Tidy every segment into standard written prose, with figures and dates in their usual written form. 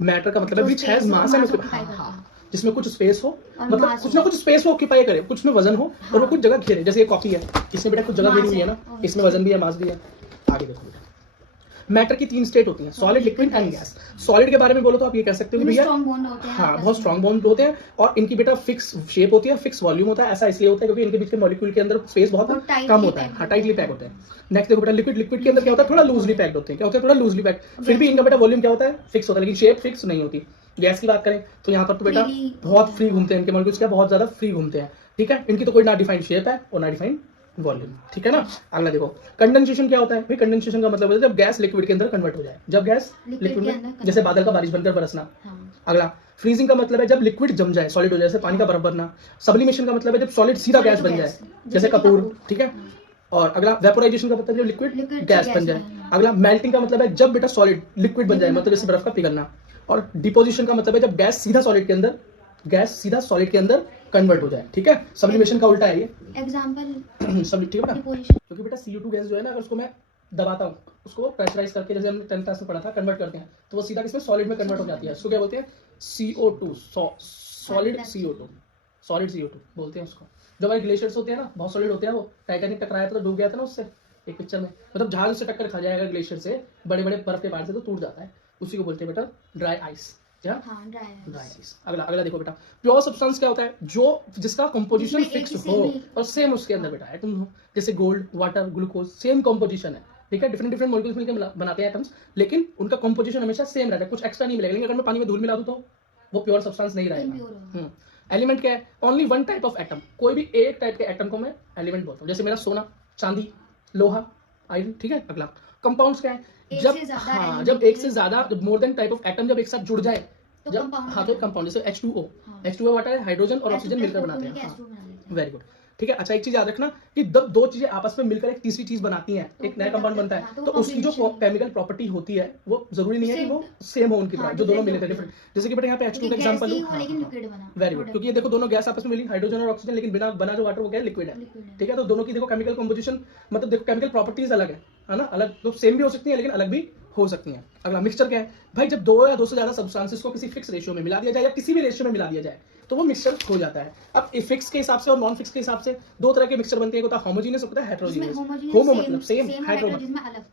Matter का मतलब है विच हैज मास एंड, हाँ, जिसमें कुछ स्पेस हो, मतलब कुछ ना कुछ स्पेस वो ऑक्यूपाई करे, कुछ में वजन हो और वो कुछ जगह घेरे। जैसे ये कॉपी है, इसमें बेटा कुछ जगह घेरी हुई है ना, इसमें वजन भी है, मास भी है। आगे देखो बेटा, मैटर की 3 स्टेट होती हैं, solid, liquid and gas. Solid के बारे में बोलो तो आप ये कह सकते हो कि भैया हाँ बहुत स्ट्रॉन्ग बॉन्ड होते हैं और इनकी बेटा फिक्स शेप होती है, फिक्स वॉल्यूम होता है। ऐसा इसलिए होता है क्योंकि इनके बीच के मॉलिक्यूल के अंदर स्पेस बहुत कम होता है, हाँ टाइटली पैक होते हैं। नेक्स्ट देखो बेटा लिक्विड, लिक्विड के अंदर क्या होता है, थोड़ा लूजली पैक्ड होते हैं। क्या होते हैं, थोड़ा लूजली पैक्ड, फिर भी इनका बेटा वॉल्यूम क्या होता है, फिक्स होता है, लेकिन शेप फिक्स नहीं होती। गैस की बात करें तो यहाँ पर तो बेटा बहुत फ्री घूमते हैं, इनके मॉलिक्यूल्स क्या बहुत ज्यादा फ्री घूमते हैं, ठीक है। इनकी तो कोई ना डिफाइंड शेप है और ना डिफाइंड वॉल्यूम, ठीक है ना। अगला देखो कंडेंसेशन क्या होता है भाई, कंडेंसेशन का मतलब है जब गैस लिक्विड के अंदर कन्वर्ट हो जाए, जब गैस लिक्विड में, जैसे बादल का बारिश बनकर बरसना। अगला फ्रीजिंग का मतलब है जब लिक्विड जम जाए, सॉलिड हो जाए, जैसे पानी का बर्फ बनना। सब्लिमेशन का मतलब है जब सॉलिड सीधा गैस बन जाए, जैसे कपूर, ठीक है। और अगला वेपोराइजेशन का मतलब जब लिक्विड गैस बन जाए। अगला मेल्टिंग का मतलब है जब बेटा सॉलिड लिक्विड बन जाए, मतलब जैसे बर्फ का पिघलना। और डिपोजिशन का मतलब है जब गैस सीधा सॉलिड के अंदर, गैस सीधा सॉलिड के अंदर कन्वर्ट हो जाए, ठीक है। सब्लिमेशन का उल्टा है ये एग्जांपल सब, ठीक है ना, क्योंकि बेटा CO2 गैस जो है ना, अगर उसको मैं दबाता हूँ, उसको प्रेशराइज करके, जैसे हमने 10th क्लास में पढ़ा था, कन्वर्ट करते हैं, तो वो सीधा किसमें, सॉलिड में कन्वर्ट हो जाती है। उसको क्या बोलते हैं, CO2, solid CO2, solid CO2 बोलते हैं उसको। जब हमारे ग्लेशियर्स होते हैं ना, बहुत सॉलिड होते हैं, वो टाइटैनिक टकराया था तो डूब गया था ना उससे, एक पिक्चर में, मतलब जहाज से टक्कर खा जाएगा ग्लेशियर से, बड़े बड़े बर्फ के पहाड़ से, तो टूट जाता है, उसी को बोलते हैं बेटा ड्राई आइस। Dry ice. अगला अगला देखो बेटा, प्योर सब्सटेंस क्या होता है, जो जिसका कंपोजिशन फिक्स हो और सेम उसके अंदर बेटा एटम हो, जैसे gold, water, glucose, same composition है, ठीक है। डिफरेंट डिफरेंट मॉलिक्यूल्स मिलकर बनाते हैं एटम्स, लेकिन उनका कंपोजिशन हमेशा सेम रहता है, कुछ एक्स्ट्रा नहीं मिलेगा। लेकिन अगर मैं पानी में धूल मिला दूं तो वो प्योर सब्सटेंस नहीं रहेगा। एलिमेंट क्या है, only one type of atom, कोई भी एक टाइप के एटम को मैं एलिमेंट बोलता हूँ, जैसे मेरा सोना, चांदी, लोहा, आयरन, ठीक है। अगला कंपाउंड्स क्या है, जब हाँ जब एक से ज्यादा, more than type of atom जब एक साथ जुड़ जाए, जब हाँ तो कंपाउंड, जैसे H2O, H2O वाटर है, हाइड्रोजन और ऑक्सीजन मिलकर बनाते हैं, वेरी गुड, ठीक है। अच्छा एक चीज याद रखना कि जब दो चीजें आपस में मिलकर एक तीसरी चीज बनाती हैं, एक नया कंपाउंड बनता है, तो उसकी जो केमिकल प्रॉपर्टी होती है वो जरूरी नहीं है कि वो सेम हो उनकी तरह, जो दोनों मिले थे डिफरेंट। जैसे कि बेटा यहाँ पे H2 का एग्जांपल वेरी गुड, क्योंकि ये देखो दोनों गैस आपस में मिली, हाइड्रोजन और ऑक्सीजन, लेकिन बिना बना जो वाटर वो क्या है, लिक्विड है, ठीक है। तो दोनों की देखो केमिकल कंपोजिशन, मतलब देखो केमिकल प्रॉपर्टीज अलग है ना, अलग तो सेम भी हो सकती है लेकिन अलग भी हो सकती हैं। अगला मिक्सचर क्या है भाई, जब दो या दो से ज्यादा सब्सटेंसेस को किसी फिक्स रेशियो में मिला दिया जाए या किसी भी रेशियो में मिला दिया जाए तो वो मिक्सचर हो जाता है। अब फिक्स के हिसाब से और नॉन फिक्स के हिसाब से दो तरह के मिक्सचर बनते हैं, एक होता है होमोजीनियस, होता है हेटेरोजीनियस। होमो मतलब सेम, हेटेरो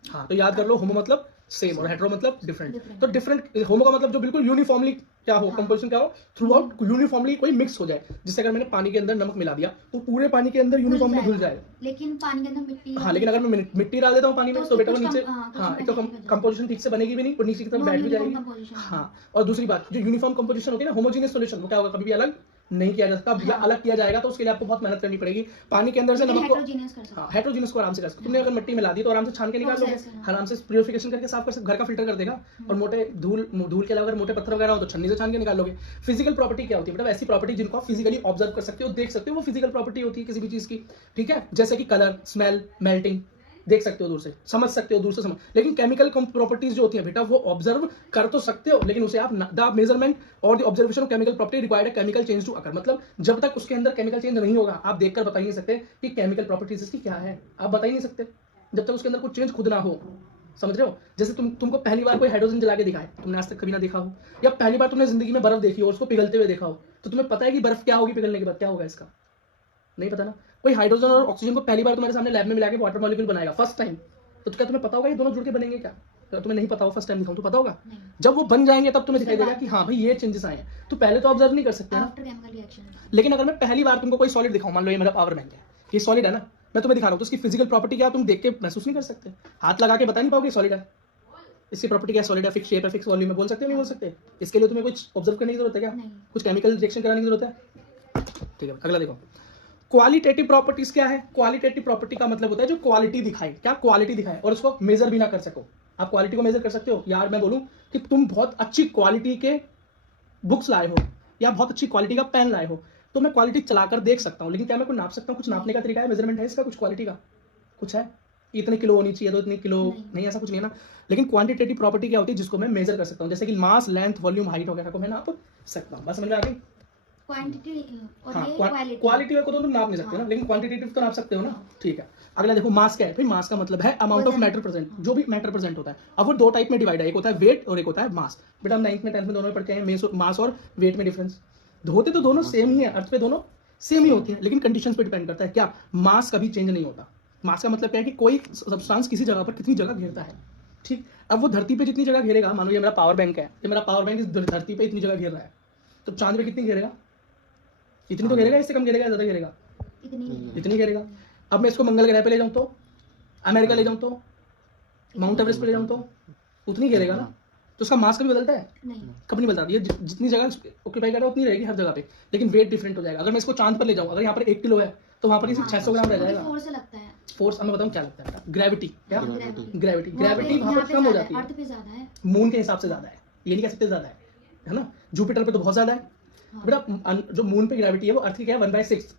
हाँ, तो याद कर लो, होमो मतलब सेम और हेटेरो मतलब डिफरेंट। तो डिफरेंट, होमो का मतलब जो बिल्कुल यूनिफॉर्मली क्या हो, कंपोजिशन क्या हो, थ्रू आउट यूनिफॉर्मली कोई मिक्स हो जाए। जैसे अगर मैंने पानी के अंदर नमक मिला दिया तो पूरे पानी के अंदर यूनिफॉर्मली घुल जाए, लेकिन पानी के अंदर मिट्टी, हाँ लेकिन अगर मैं मिट्टी डाल देता हूँ पानी में तो बेटा वो नीचे, हाँ एक तो कंपोजिशन ठीक से बनेगी भी नहीं और नीचे की तरफ बैठ भी जाएगी, हाँ। और दूसरी बात, जो यूनिफॉर्म कंपोजिशन होती है ना, होमोजीनियस सॉल्यूशन, वो क्या होगा, कभी भी अलग नहीं किया जा सकता। या अलग किया जाएगा तो उसके लिए आपको बहुत मेहनत करनी पड़ेगी। पानी के अंदर से नमक को, हाँ हेटेरोजीनियस को आराम से कर सकते। तुमने अगर मिट्टी मिला दी तो आराम से छान के निकाल लोगे, आराम से प्यूरिफिकेशन करके साफ कर सकते, घर का फिल्टर कर देगा। और मोटे धूल के अलावा अगर मोटे पत्थर वगैरह हो तो छन्नी से छान के निकाल लोगे। फिजिकल प्रॉपर्टी क्या होती है, मतलब ऐसी प्रॉपर्टी जिनको आप फिजिकली ऑब्जर्व कर सकते हो, देख सकते हो, वो फिजिकल प्रॉपर्टी होती है किसी भी चीज की, ठीक है। जैसे कि कलर, स्मेल, मेल्टिंग, देख सकते हो दूर से, समझ सकते हो दूर से समझ। लेकिन केमिकल प्रॉपर्टीज जो होती है बेटा वो ऑब्जर्व कर तो सकते हो, लेकिन उसे आप द मेजरमेंट और the observation of chemical property required chemical change to occur, मतलब जब तक उसके अंदर केमिकल चेंज नहीं होगा आप देखकर बता ही नहीं सकते कि केमिकल प्रॉपर्टीज इसकी क्या है, आप बता ही नहीं सकते जब तक उसके अंदर कुछ चेंज खुद ना हो, समझ रहे हो। जैसे तुमको पहली बार कोई हाइड्रोजन जला के दिखाए, तुमने आज तक कभी ना देखा हो, या पहली बार तुमने जिंदगी में बर्फ देखी हो, उसको पिघलते हुए देखा हो, तो तुम्हें पता है कि बर्फ क्या होगी पिघलने के बाद, क्या होगा इसका नहीं पता ना। कोई हाइड्रोजन और ऑक्सीजन को पहली बार तुम्हारे सामने लैब में मिला के वाटर मॉलिक्यूल बनाएगा फर्स्ट टाइम, तो क्या तुम्हें पता होगा ये दोनों जुड़ के बनेंगे क्या, तो तुम्हें नहीं पता हो, फर्स्ट टाइम दिखाऊं तो पता होगा, जब वो बन जाएंगे तब तुम्हें दिखाई देगा कि हाँ भाई ये चेंजेस आए हैं। तो पहले तो ऑब्जर्व नहीं कर सकते ना, लेकिन अगर मैं पहली बार तुमको कोई सॉलिड दिखाऊं, मान लो ये मेरा पावर बैंक है, ये सॉलिड है ना, मैं तुम्हें दिखा रहा हूं, तो उसकी फिजिकल प्रॉपर्टी क्या तुम देख के महसूस नहीं कर सकते, हाथ लगा के बता नहीं पाओगे सॉलिड है, इसकी प्रॉपर्टी क्या है, सॉलिड है, फिक्स शेप है, फिक्स वॉल्यूम में बोल सकते हो नहीं बोल सकते। इसके लिए तुम्हें कुछ ऑब्जर्व करने की जरूरत है क्या, कुछ केमिकल रिएक्शन कराने की जरूरत है, ठीक है। अगला देखो, क्वालिटेटिव प्रॉपर्टीज क्या है। क्वालिटेटिव प्रॉपर्टी का मतलब होता है जो क्वालिटी दिखाए, क्या क्वालिटी दिखाए और उसको मेजर भी ना कर सको। आप क्वालिटी को मेजर कर सकते हो, यार मैं बोलूं कि तुम बहुत अच्छी क्वालिटी के बुक्स लाए हो या बहुत अच्छी क्वालिटी का पेन लाए हो, तो मैं क्वालिटी चलाकर देख सकता हूं, लेकिन क्या मैं कोई नाप सकता हूं, कुछ नापने का तरीका है, मेजरमेंट है इसका, कुछ क्वालिटी का कुछ है, इतने किलो होनी चाहिए तो इतने किलो नहीं, ऐसा कुछ नहीं है ना। लेकिन क्वांटिटेटिव प्रॉपर्टी क्या होती है, जिसको मैं मेजर कर सकता हूं, जैसे कि मास, लेंथ, वॉल्यूम, हाइट वगैरह को मैं नाप सकता हूं। बस समझ में आ गई। क्वांटिटी और हाँ, ये क्वालिटी क्वालिटी को तो तुम नाप नहीं सकते ना, लेकिन क्वांटिटेटिव तो नाप सकते हो ना, ठीक है। अगला देखो मास क्या है भाई, मास का मतलब है अमाउंट ऑफ मैटर प्रेजेंट, जो भी मैटर प्रेजेंट होता है। अब वो दो टाइप में डिवाइड है, एक होता है वेट और एक होता है मास। बेटा हम 9th में 10th में दोनों में पढ़ते हैं मास और वेट में डिफरेंस। होते तो दोनों सेम ही है, अर्थ पे दोनों सेम ही होती है, लेकिन कंडीशंस पे डिपेंड करता है। क्या मास कभी चेंज नहीं होता। मास का मतलब क्या है कि कोई सब्सटेंस किसी जगह पर कितनी जगह घेरता है, ठीक। अब वो धरती पे जितनी जगह घेरेगा, मानो ये मेरा पावर बैंक है, ये मेरा पावर बैंक इस धरती पे इतनी जगह घेर रहा है, तो चांद पे कितनी घेरेगा, इतनी तो घेरेगा, इससे कम घेरेगा, ज्यादा घेरेगा, इतनी घेरेगा। अब मैं इसको मंगल ग्रह पे ले जाऊं तो, अमेरिका ले जाऊं तो, माउंट एवरेस्ट पे ले जाऊं तो उतनी घेरेगा ना। तो उसका मास कभी बदलता है नहीं, कभी नहीं बदलता। ये जितनी जगह ऑक्यूपाई कर रहा है उतनी रहेगी हर जगह पे, लेकिन वेट डिफरेंट हो जाएगा। अगर मैं इसको चांद पर ले जाऊं, अगर यहाँ पर 1 किलो है तो वहां पर सिर्फ 600 ग्राम रह जाएगा। फोर्स लगता है, फोर्स अब मैं बताऊं क्या लगता है, ग्रेविटी। क्या ग्रेविटी वहाँ पे- वहां यहाँ पर पे कम हो ज्यादा जाती है, है, अर्थ पे ज्यादा है। मून के हिसाब से ज्यादा है, ये नहीं कह सकते ज्यादा है ना। जुपिटर पे तो बहुत ज्यादा है बेटा। जो मून पे ग्रेविटी है वो अर्थ की क्या है, 1/6।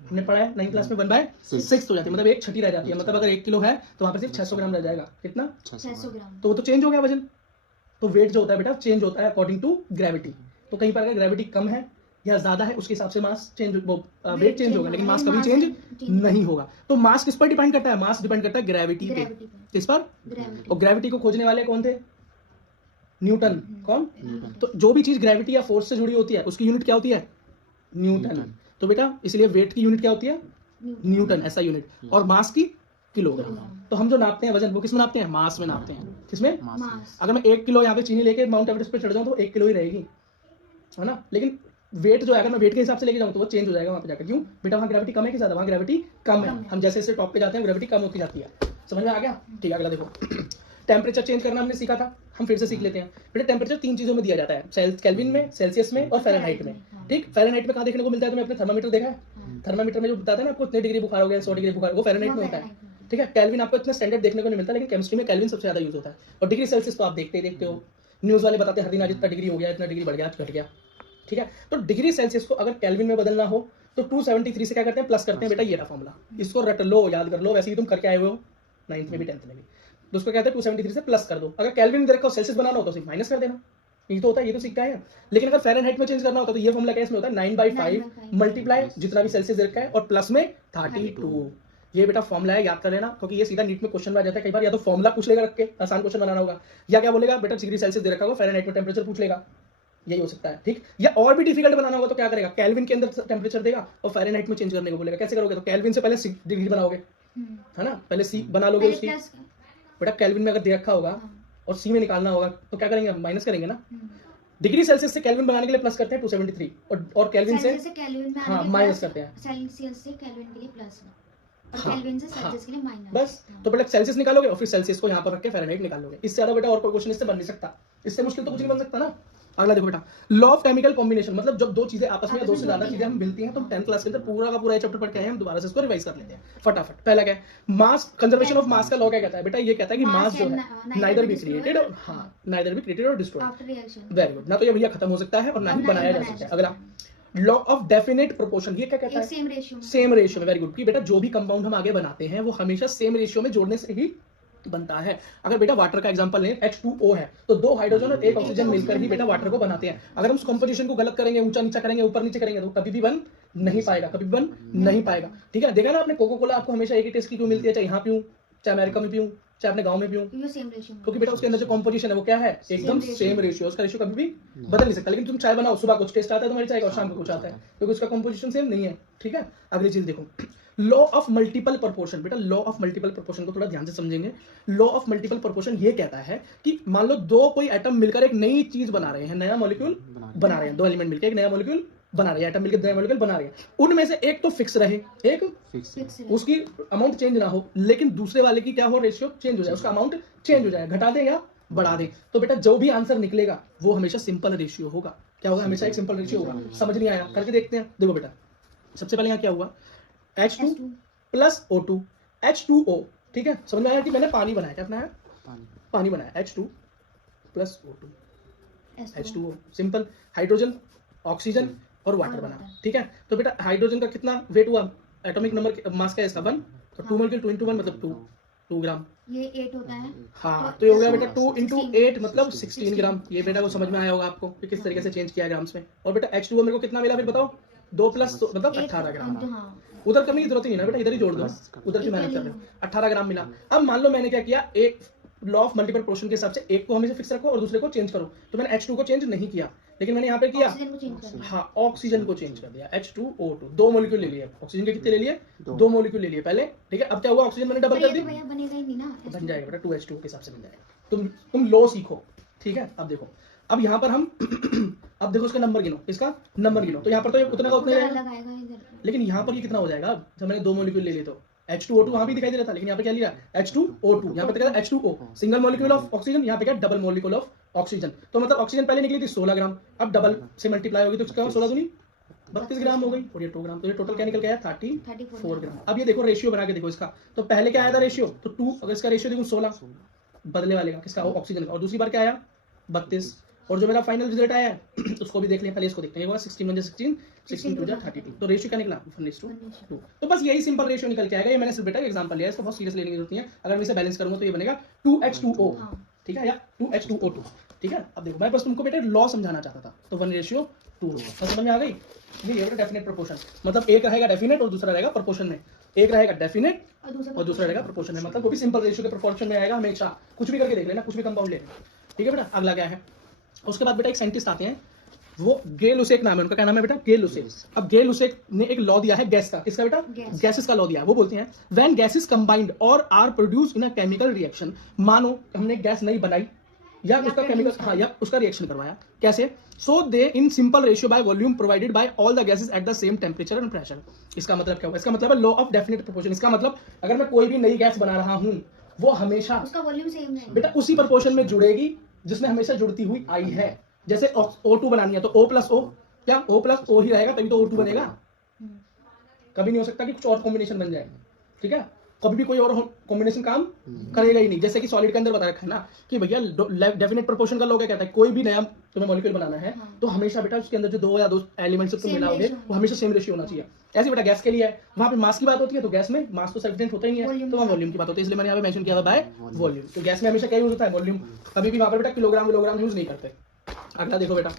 हमने पढ़ा है 9th क्लास में 1/6 हो जाती है, मतलब 1/6 रह जाती है। मतलब अगर 1 किलो है तो वहां पर सिर्फ 600 ग्राम रह जाएगा। कितना, 600 ग्राम। तो वो तो चेंज हो गया वजन। तो वेट जो होता है बेटा चेंज होता है अकॉर्डिंग टू ग्रेविटी। तो कहीं पर अगर ग्रेविटी कम है या ज्यादा है उसके हिसाब से मास चेंज, वो वेट चेंज होगा, लेकिन मास कभी चेंज नहीं होगा। तो मास किस पर डिपेंड करता है, मास डिपेंड करता है ग्रेविटी पे। किस पर, और ग्रेविटी को खोजने वाले कौन थे, न्यूटन। कौन, तो जो भी चीज ग्रेविटी या फोर्स से जुड़ी होती है उसकी यूनिट क्या होती है, न्यूटन। तो बेटा इसलिए वेट की यूनिट क्या होती है, न्यूटन, ऐसा यूनिट। और मास की किलोग्राम। तो हम जो नापते हैं वजन वो किस में नापते हैं, मास में नापते हैं। किसमें, मास। अगर मैं 1 किलो यहाँ पे चीनी लेके माउंट एवरेस्ट पे चढ़ जाऊँ तो 1 किलो ही रहेगी, है ना। लेकिन वेट जो है, अगर मैं वेट के हिसाब से लेके जाऊँ तो वो चेंज हो जाएगा वहाँ पे जाकर। क्यों बेटा, वहाँ ग्रेविटी कम है कि ज्यादा, वहाँ ग्रेविटी कम है। हम जैसे जैसे टॉप पे जाते हैं ग्रेविटी कम होती जाती है। समझ में आ गया, ठीक है। अगला देखो टेम्परेचर चेंज करना हमने सीखा था, हम फिर से सीख लेते हैं। बेटा टेम्परेचर 3 चीजों में दिया जाता है, केल्विन में, सेल्सियस में और फ़ारेनहाइट में, ठीक। फ़ारेनहाइट में कहाँ देखने को मिलता है, तुम्हें अपने थर्मामीटर देखा है, थर्मामीटर में जो बताता है ना आपको इतने डिग्री बुखार हो गया, 100 डिग्री बुखार, वो फ़ारेनहाइट में होता है, ठीक है। केल्विन आपको इतना स्टैंडर्ड देखने को नहीं मिलता, लेकिन केमिस्ट्री में केल्विन सबसे ज्यादा यूज होता है। और डिग्री सेल्सियस तो आप देखते ही देखते हो, न्यूज वाले बताते हैं हर दिन आज इतना डिग्री हो गया, इतना डिग्री बढ़ गया, आज घट गया, ठीक है। तो डिग्री सेल्सियस को अगर केल्विन में बदलना हो तो 273 से क्या करते हैं, प्लस करते हैं। बेटा ये रहा फॉर्मूला, इसको रट लो, याद कर लो, वैसे ही तुम करके आए हुए हो 9th में भी 10th में भी। तो उसको कहते हैं 273 से प्लस कर दो। अगर केल्विन में सेल्सियस बनाना हो तो सिर्फ माइनस कर देना, ये तो होता है, ये तो सीखा है। लेकिन अगर फ़ारेनहाइट में चेंज करना होता तो ये फॉर्मूला क्या इसमें होता है, 9/5 मल्टीप्लाई जितना भी सेल्सियस दे रखा है और प्लस में 32। ये बेटा फॉर्मूला है, याद कर लेना, क्योंकि ये सीधा नीट में क्वेश्चन में आ जाता है कई बार। या तो फॉर्मूला पूछ लेगा रख के, आसान क्वेश्चन बनाना होगा, या क्या बोलेगा बेटा डिग्री सेल्सियस दे रखा होगा, फ़ारेनहाइट में टेम्परेचर पूछ लेगा, यही हो सकता है, ठीक। या और भी डिफिकल्ट बनाना होगा तो क्या करेगा, केल्विन के अंदर टेम्परेचर देगा और फ़ारेनहाइट में चेंज करने को बोलेगा। कैसे करोगे, तो केल्विन से पहले डिग्री बनाओगे, है ना, पहले सी बना लोगे उसकी। बेटा केल्विन में अगर दे रखा होगा और सी में निकालना होगा तो क्या करेंगे, माइनस करेंगे ना। डिग्री सेल्सियस से केल्विन बनाने के लिए प्लस करते हैं 273, और केल्विन से हाँ माइनस करते हैं, सेल्सियस से केल्विन के लिए प्लस और हाँ, केल्विन से सेल्सियस के लिए माइनस। बस तो बेटा सेल्सियस निकालोगे और फिर सेल्सियस को यहाँ पर रख के फ़ारेनहाइट निकालोगे। इससे ज्यादा बेटा और कोई क्वेश्चन इससे बन नहीं सकता, इससे मुश्किल तो कुछ नहीं बन सकता ना। अगला देखो बेटा, लॉ ऑफ केमिकल कॉम्बिनेशन, मतलब जब दो चीजें आपस में, दो से ज्यादा चीजें हम मिलती हैं, तो 10th क्लास के अंदर पूरा का पूरा चैप्टर पढ़ के आए हैं, हम दोबारा से इसको रिवाइज कर लेते हैं फटाफट। पहला क्या है, मास कंजर्वेशन ऑफ मास का लॉ क्या कहता है बेटा, ये कहता है कि मास जो है नाइदर बी क्रिएटेड, हाँ नाइदर बी क्रिएटेड और destroyed. After reaction, very good, ना तो ये भैया खत्म हो सकता है और ना ही बनाया जा सकता है। अगला लॉ ऑफ डेफिनेट प्रोपोर्शन, ये क्या कहता है, सेम रेशियो में, सेम रेशियो में। वेरी गुड, कि बेटा जो भी कंपाउंड हम आगे बनाते हैं वो हमेशा सेम रेशियो में जोड़ने से ही बनता है। अगर बेटा वाटर का एग्जांपल लें, H2O है तो 2 हाइड्रोजन और 1 ऑक्सीजन मिलकर ही बेटा वाटर को बनाते हैं। अगर हम उस कंपोजिशन को गलत करेंगे, ऊंचा नीचा करेंगे, ऊपर नीचे करेंगे तो कभी भी बन नहीं पाएगा, कभी बन नहीं पाएगा, ठीक है। देखा ना आपने, कोको कोला आपको हमेशा एक ही टेस्ट की क्यों मिलती है, चाहे यहाँ पीऊं, चाहे अमेरिका में पीऊं, चाहे अपने गांव में पीऊं, ये सेम रेशियो में, क्योंकि बेटा उसके अंदर जो कंपोजिशन है वो क्या है, एकदम सेम रेशियो। उसका रेशियो कभी भी बदल नहीं सकता। लेकिन तुम चाय बनाओ, सुबह कुछ टेस्ट आता है तुम्हारी चाय का और शाम को कुछ आता है, क्योंकि उसका कंपोजिशन सेम नहीं है, ठीक है। अगली चीज देखो, लॉ ऑफ मल्टीपल प्रोपोर्शन। बेटा लॉ ऑफ मल्टीपल प्रोपोर्शन को थोड़ा ध्यान से समझेंगे। लॉ ऑफ मल्टीपल प्रोपोर्शन ये कहता है कि मान लो दो कोई एटम मिलकर एक नई चीज बना रहे हैं, नया मॉलिक्यूल बना रहे हैं, 2 एलिमेंट मिलकर एक नया मॉलिक्यूल बना रहे हैं, एटम मिलकर नया मॉलिक्यूल बना रहे हैं। उनमें से एक तो फिक्स रहे, एक फिक्स उसकी अमाउंट चेंज ना हो, लेकिन दूसरे वाले की क्या हो, रेशियो चेंज हो जाए, उसका अमाउंट चेंज हो जाए, घटा दें या बढ़ा दें। तो बेटा जो भी आंसर निकलेगा वो हमेशा सिंपल रेशियो होगा। क्या होगा, हमेशा एक सिंपल रेशियो होगा। समझ नहीं आया, करके देखते हैं। देखो बेटा सबसे पहले यहाँ क्या हुआ, H2 प्लस O2, H2O, ठीक है। समझ में आया कि मैंने पानी बनाया, क्या बनाया, पानी बनाया, H2 plus O2, H2O, simple. Hydrogen, oxygen और वाटर बना, ठीक है। तो बेटा हाइड्रोजन का कितना वेट हुआ, एटॉमिक नंबर मास का इसका 1, तो 2 मल्टीप्लाई 2 into 1 मतलब 2 ग्राम, ये 8 होता है, हाँ। तो ये हो गया बेटा 2 into 8 मतलब 16 ग्राम। ये बेटा को समझ में आया होगा आपको कि किस तरीके से चेंज किया ग्राम्स में। और बेटा H2O मेरे को कितना मिला फिर बताओ, 2 प्लस मतलब 18 ग्राम। हाँ उधर करने की जरूरत ही नहीं ना बेटा, इधर ही जोड़ दो, उधर की मेहनत कर रहे हो। 18 ग्राम मिला। अब मान लो मैंने क्या किया, एक लॉ ऑफ मल्टीपल प्रोपोर्शन के हिसाब से एक को हमेशा फिक्स रखो और दूसरे को चेंज करो, तो मैंने H2 को चेंज नहीं किया, लेकिन मैंने यहाँ पे किया, ऑक्सीजन को चेंज कर दिया। हाँ ऑक्सीजन को चेंज कर दिया, H2O2 दो मॉलिक्यूल ले लिए, ऑक्सीजन के कितने ले लिए, 2 मॉलिक्यूल ले लिए पहले, ठीक है। अब क्या हुआ, ऑक्सीजन मैंने डबल कर दी, भैया बनेगा ही नहीं ना, बन जाएगा बेटा 2H2 के हिसाब से बन जाएगा। तुम लो सीखो, ठीक है। अब देखो, अब यहाँ पर हम अब देखो इसका नंबर गिनो, इसका नंबर गिनो, तो यहाँ पर तो ये उतना का उतना अलग आएगा इधर, लेकिन यहाँ पर ये कितना हो जाएगा, जब मैंने 2 मॉलिक्यूल ले लिए तो H2O2 वहां भी दिखाई दे रहा था, लेकिन यहाँ पे क्या लिया, H2O2, यहाँ पे क्या H2O, single molecule of oxygen, यहाँ पे क्या डबल मॉलिक्यूल ऑफ ऑक्सीजन। तो मतलब ऑक्सीजन पहले निकली थी 16 ग्राम, अब डबल से मल्टीप्लाई होगी तो इसका 16 दूनी 32 ग्राम हो गई, और ये 2 ग्राम, तो ये टोटल क्या निकल के आया 34 ग्राम। अब ये देखो रेशियो बना के देखो इसका, तो पहले क्या आया था रेशियो, तो 2, अगर इसका रेशियो देखो 16 बदले वाले का, किसका, ऑक्सीजन का, और दूसरी बार क्या आया 32, और जो मेरा फाइनल रिजल्ट आया है उसको भी देख लें, पहले इसको देखते हैं, 16 1 16 16 2 32, तो रेशियो क्या निकला 1:2। तो बस यही सिंपल रेशियो निकल के आएगा, ये मैंने सिर्फ बेटा एग्जांपल लिया है, इसको बहुत सीरियस लेने की जरूरत नहीं है। अगर मैं इसे बैलेंस करूंगा तो ये बनेगा 2H2O, ठीक है, या 2H2O2, ठीक है। अब देखो मैं बस तुमको बेटा लॉ समझाना चाहता था, तो 1:2 समझ में आ गई। ये बेटा डेफिनेट प्रोपोर्शन, मतलब एक रहेगा डेफिनेट और दूसरा रहेगा प्रोपोर्शन में, एक रहेगा डेफिनेट और दूसरा रहेगा प्रोपोर्शन में, मतलब वो भी सिंपल रेशियो के प्रोपोर्शन में आएगा हमेशा। कुछ भी करके देख लेना, कुछ भी कंपाउंड ले लेना, ठीक है बेटा। अगला क्या है, उसके बाद बेटा एक साइंटिस्ट आते हैं, वो गे लुसेक नाम है उनका, क्या नाम है बेटा, गे लुसेक। अब गे लुसेक ने एक लॉ दिया है गैस का, किसका बेटा, गैसेस का लॉ दिया है। वो बोलते हैं व्हेन गैसेस कंबाइंड और are produce in a chemical reaction, मानो हमने गैस नहीं बनाई या उसका केमिकल, हाँ, या उसका रिएक्शन करवाया, कैसे, so they in simple ratio by volume provided by all the gases at the same temperature and pressure. इसका मतलब क्या हुआ, इसका मतलब है लॉ ऑफ डेफिनेट प्रोपोर्शन। इसका मतलब अगर मैं कोई भी नई गैस बना रहा हूं, वो हमेशा उसका वॉल्यूम सेम है बेटा उसी प्रोपोर्शन में जुड़ेगी जिसमें हमेशा जुड़ती हुई आई है। जैसे O2 बनानी है तो O प्लस O, क्या O प्लस O ही रहेगा, तभी तो O2 बनेगा, कभी नहीं हो सकता कि कुछ और कॉम्बिनेशन बन जाए, ठीक है। कभी भी कोई और कॉम्बिनेशन काम करेगा ही नहीं। जैसे कि सॉलिड के अंदर बता रखा है ना कि भैया डेफिनेट प्रोपोर्शन का लॉ क्या कहता है, कोई भी नया तुम्हें मॉलिक्यूल बनाना है तो हमेशा बेटा उसके अंदर जो 2 या 2 एलिमेंट्स तुम मिलाओगे वो हमेशा सेम रेशियो होना चाहिए। ऐसे बेटा गैस के लिए है, वहां पे मास की बात होती है, तो गैस में मास तो सफिशिएंट होता ही नहीं है, तो वहां वॉल्यूम की बात होती है, इसलिए मैंने यहाँ पे मेंशन किया था बाय वॉल्यूम। तो गैस में हमेशा क्या यूज होता है, वॉल्यूम, कभी भी वहां पर बेटा किलोग्राम यूज नहीं करते। अगला देखो बेटा,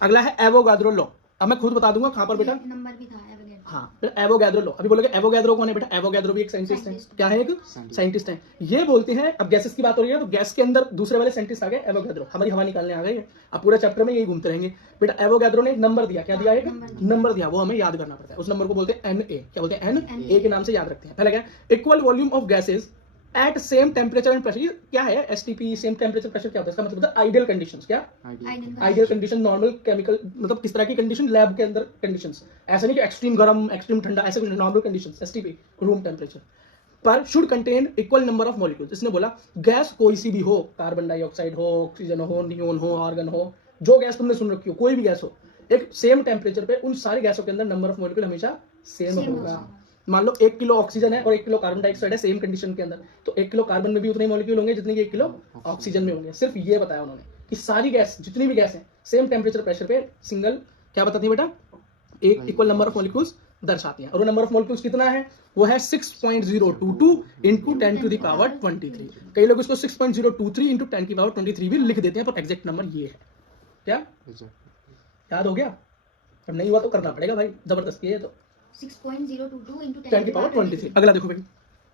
अगला है एवोगाद्रो लॉ। अब मैं खुद बता दूंगा कहां पर बेटा, नंबर भी था एवोगैड्रो। हाँ बेटा एवोगाद्रो लॉ। अभी बोलोगे एवोगाद्रो कौन है बेटा, एवोगाद्रो भी एक साइंटिस्ट है, क्या है, एक साइंटिस्ट है। ये बोलते हैं, अब गैसेस की बात हो रही है तो गैस के अंदर दूसरे वाले साइंटिस्ट आ गए एवोगाद्रो, हमारी हवा निकालने आ गए। अब पूरे चैप्टर में यही घूमते रहेंगे बेटा। एवोगाद्रो ने एक नंबर दिया, क्या दिया, एक नंबर दिया, वो हमें याद करना पड़ता है। उस नंबर को बोलते हैं Na, क्या बोलते हैं, Na के नाम से याद रखते हैं। पहले क्या, equal volume of gases at same temperature and pressure. ये क्या है एसटीपी, सेम टेम्परेचर प्रेशर क्या होता है, इसका मतलब होता है आइडियल कंडीशंस। क्या आइडियल कंडीशन, नॉर्मल केमिकल, मतलब किस तरह की कंडीशन, लैब के अंदर कंडीशंस, ऐसा नहीं कि एक्सट्रीम गर्म एक्सट्रीम ठंडा, ऐसे normal conditions STP, room temperature पर should contain equal number of molecules. इसने बोला गैस कोई सी भी हो, कार्बन डाइऑक्साइड हो, ऑक्सीजन हो, नियोन हो, आर्गन हो, जो गैस तुमने सुन रखी हो, कोई भी गैस हो, एक सेम टेम्परेचर पे उन सारी गैसों के अंदर नंबर ऑफ मॉलिक्यूल हमेशा सेम होगा। मान लो 1 किलो ऑक्सीजन है और 1 किलो कार्बन डाइऑक्साइड है सेम कंडीशन के अंदर, तो 1 किलो कार्बन में भी उतने मॉलिक्यूल होंगे जितने कि 1 किलो ऑक्सीजन में होंगे। सिर्फ ये बताया उन्होंने कि सारी गैस, जितनी भी गैस है, सेम टेम्परेचर प्रेशर पे सिंगल क्या बताती है बेटा, एक इक्वल नंबर ऑफ मॉलिक्यूल्स दर्शाती है। और वो नंबर ऑफ मॉलिक्यूल्स कितना है, वो है 6.022 इंटू 10 टू द पावर 23। कई लोग इसको 6.023 इंटू 10 की पावर 23 भी लिख देते हैं, पर एग्जैक्ट नंबर ये है। क्या याद हो गया? अब नहीं हुआ तो करना पड़ेगा भाई, जबरदस्ती है। तो 6.022 into 10 की पावर 23। अगला देखो भाई,